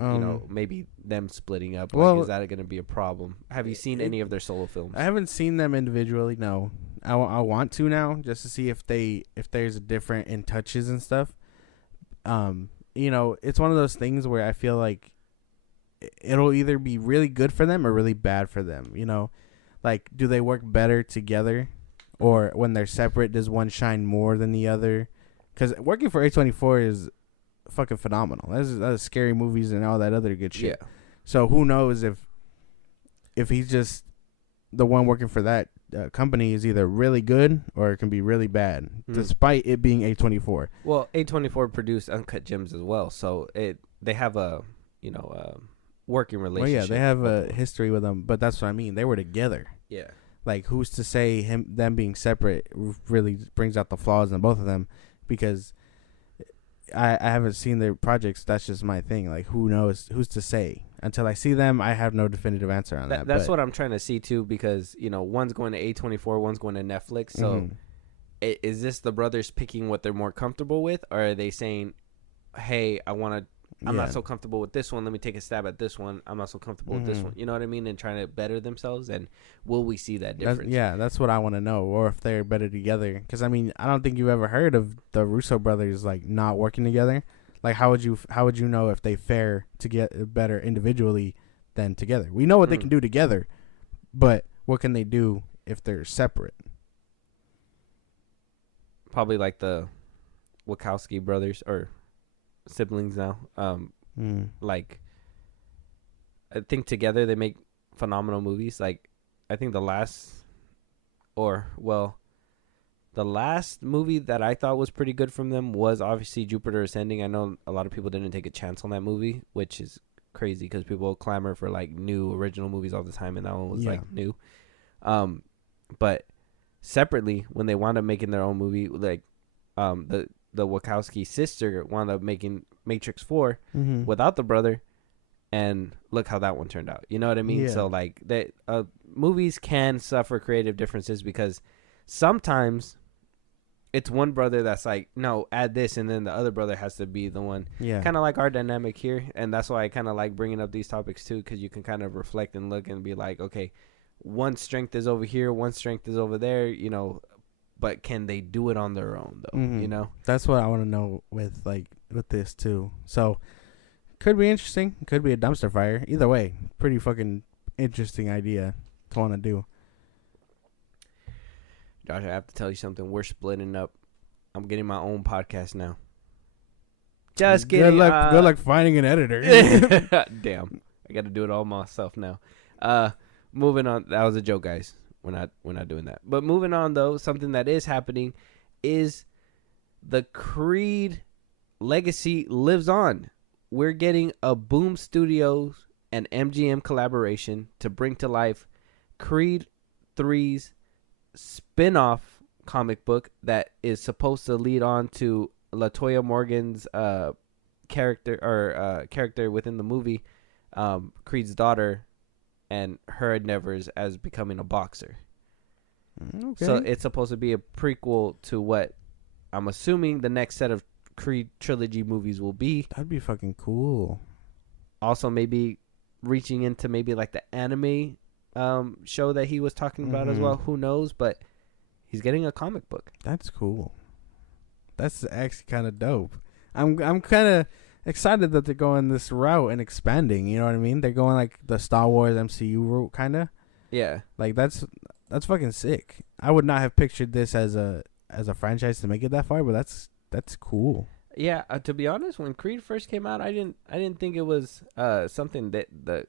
maybe them splitting up. Well, like, is that going to be a problem? Have you seen any of their solo films? I haven't seen them individually. No, I want to now just to see if there's a different in touches and stuff. It's one of those things where I feel like it'll either be really good for them or really bad for them. Like, do they work better together, or when they're separate, does one shine more than the other? Because working for A24 is fucking phenomenal. That's scary movies and all that other good shit. Yeah. So who knows if he's just the one working for that company is either really good or it can be really bad, despite it being A24. Well, A24 produced Uncut Gems as well, so they have a working relationship. Well, yeah, they have a history with them, but that's what I mean. They were together. Yeah. Like, who's to say them being separate really brings out the flaws in both of them? Because I haven't seen their projects. That's just my thing. Like, who knows? Who's to say? Until I see them, I have no definitive answer on that. That's what I'm trying to see too, because one's going to A24, one's going to Netflix. So, is this the brothers picking what they're more comfortable with, or are they saying, "Hey, I'm not so comfortable with this one. Let me take a stab at this one. I'm not so comfortable with this one." You know what I mean? And trying to better themselves. And will we see that difference? That's what I want to know. Or if they're better together. Because, I mean, I don't think you've ever heard of the Russo brothers, like, not working together. Like, how would you know if they fare to get better individually than together? We know what they can do together. But what can they do if they're separate? Probably like the Wachowski brothers or siblings now. Like I think together they make phenomenal movies. Like I think the last movie that I thought was pretty good from them was obviously Jupiter Ascending. I know a lot of people didn't take a chance on that movie, which is crazy because people clamor for like new original movies all the time, and that one was like new. But separately, when they wound up making their own movie, like the Wachowski sister wound up making Matrix 4 without the brother, and look how that one turned out. You know what I mean? Yeah. So like that movies can suffer creative differences because sometimes it's one brother that's like, no, add this, and then the other brother has to be the one. Yeah. Kind of like our dynamic here, and that's why I kind of like bringing up these topics too, because you can kind of reflect and look and be like, okay, one strength is over here, one strength is over there, you know, but can they do it on their own though? You know, that's what I want to know with this too. So could be interesting, could be a dumpster fire. Either way, pretty fucking interesting idea to want to do. Josh, I have to tell you something. We're splitting up. I'm getting my own podcast now. Just kidding. Good luck finding an editor. Damn, I got to do it all myself now. Moving on. That was a joke, guys. We're not doing that. But moving on though, something that is happening is the Creed legacy lives on. We're getting a Boom Studios and MGM collaboration to bring to life Creed 3's spin-off comic book that is supposed to lead on to LaToya Morgan's character within the movie, Creed's daughter, and her endeavors as becoming a boxer. Okay. So it's supposed to be a prequel to what I'm assuming the next set of Creed trilogy movies will be. That'd be fucking cool. Also, maybe reaching into maybe like the anime show that he was talking about as well. Who knows? But he's getting a comic book. That's cool. That's actually kind of dope. I'm kind of excited that they're going this route and expanding. You know what I mean? They're going like the Star Wars MCU route, kind of. Yeah. Like that's fucking sick. I would not have pictured this as a franchise to make it that far, but that's cool. Yeah. To be honest, when Creed first came out, I didn't think it was something that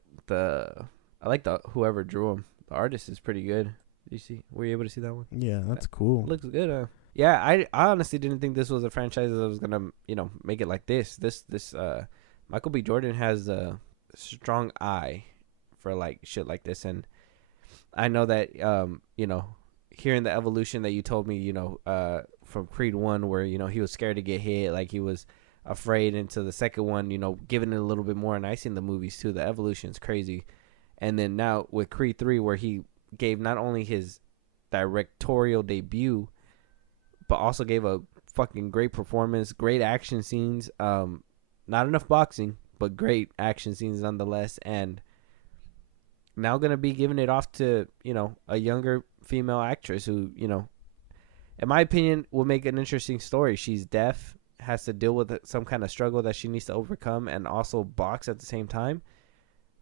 I like whoever drew him. The artist is pretty good. Were you able to see that one? Yeah, that's cool. Looks good. Yeah, I honestly didn't think this was a franchise that was gonna, make it like this. This Michael B. Jordan has a strong eye for like shit like this, and I know that hearing the evolution that you told me, from Creed 1 where he was scared to get hit, like he was afraid, into the second one, giving it a little bit more, and I seen the movies too. The evolution's crazy, and then now with Creed 3 where he gave not only his directorial debut, but also gave a fucking great performance, great action scenes. Not enough boxing, but great action scenes nonetheless. And now gonna be giving it off to a younger female actress who in my opinion will make an interesting story. She's deaf, has to deal with some kind of struggle that she needs to overcome, and also box at the same time.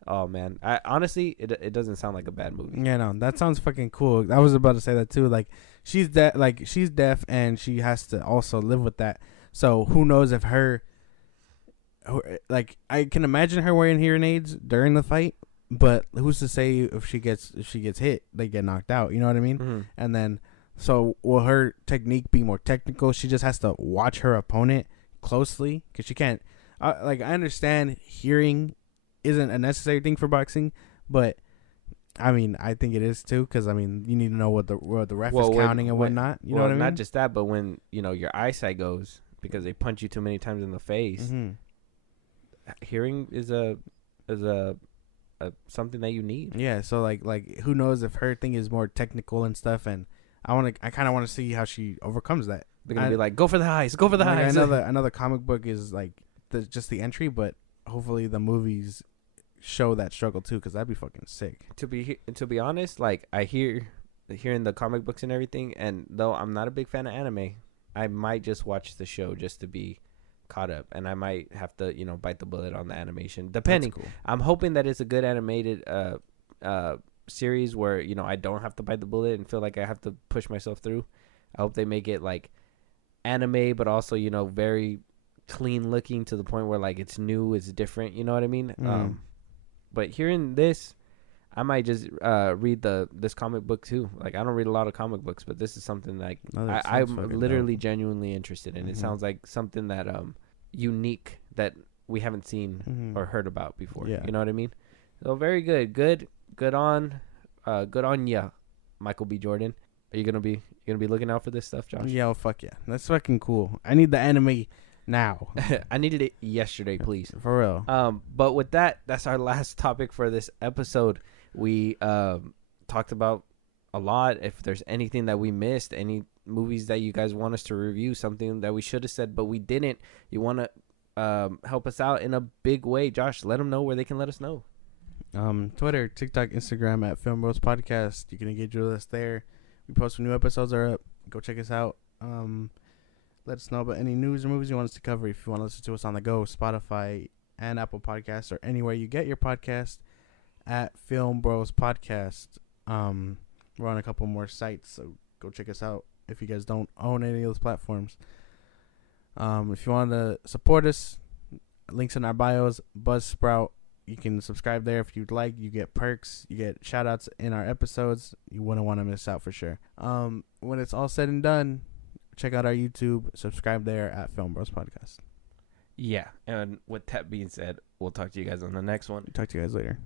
Oh man, honestly, it doesn't sound like a bad movie. Yeah, no, that sounds fucking cool. I was about to say that too. Like she's deaf, and she has to also live with that. So who knows if I can imagine her wearing hearing aids during the fight, but who's to say if she gets hit, they get knocked out. You know what I mean? Mm-hmm. And then so will her technique be more technical? She just has to watch her opponent closely because she can't. I understand hearing isn't a necessary thing for boxing, but I mean I think it is too, because I mean you need to know what the ref is counting and whatnot. You know what I mean? Not just that, but when your eyesight goes because they punch you too many times in the face. Mm-hmm. Hearing is a something that you need. Yeah, so like who knows if her thing is more technical and stuff, and I kind of want to see how she overcomes that. They're gonna be like, go for the highs, go for the highs. Another comic book is like just the entry, but hopefully the movies show that struggle too, because that'd be fucking sick. To be honest, like I hearing the comic books and everything, and though I'm not a big fan of anime, I might just watch the show just to be caught up, and I might have to bite the bullet on the animation depending. Cool. I'm hoping that it's a good animated series where, you know, I don't have to bite the bullet and feel like I have to push myself through. I hope they make it like anime, but also, you know, very clean looking to the point where like it's new, it's different. You know what I mean? But hearing this, I might just read this comic book too. Like I don't read a lot of comic books, but this is something like I'm literally genuinely interested in. It sounds like something that unique that we haven't seen or heard about before. Yeah. You know what I mean? So very good. Good on ya, Michael B. Jordan. Are you gonna be looking out for this stuff, Josh? Yeah, well, fuck yeah. That's fucking cool. I need the anime now. I needed it yesterday, please. For real. But with that, that's our last topic for this episode. We talked about a lot. If there's anything that we missed, any movies that you guys want us to review, something that we should have said but we didn't, you want to help us out in a big way, Josh, let them know where they can let us know. Twitter, TikTok, Instagram at FilmBros Podcast. You can engage with us there. We post when new episodes are up. Go check us out. Let us know about any news or movies you want us to cover. If you want to listen to us on the go, Spotify and Apple Podcasts or anywhere you get your podcast at FilmBros Podcast. We're on a couple more sites, so go check us out if you guys don't own any of those platforms. If you want to support us, links in our bios, Buzzsprout. You can subscribe there if you'd like. You get perks. You get shout-outs in our episodes. You wouldn't want to miss out for sure. When it's all said and done, check out our YouTube. Subscribe there at FilmBros Podcast. Yeah, and with that being said, we'll talk to you guys on the next one. Talk to you guys later.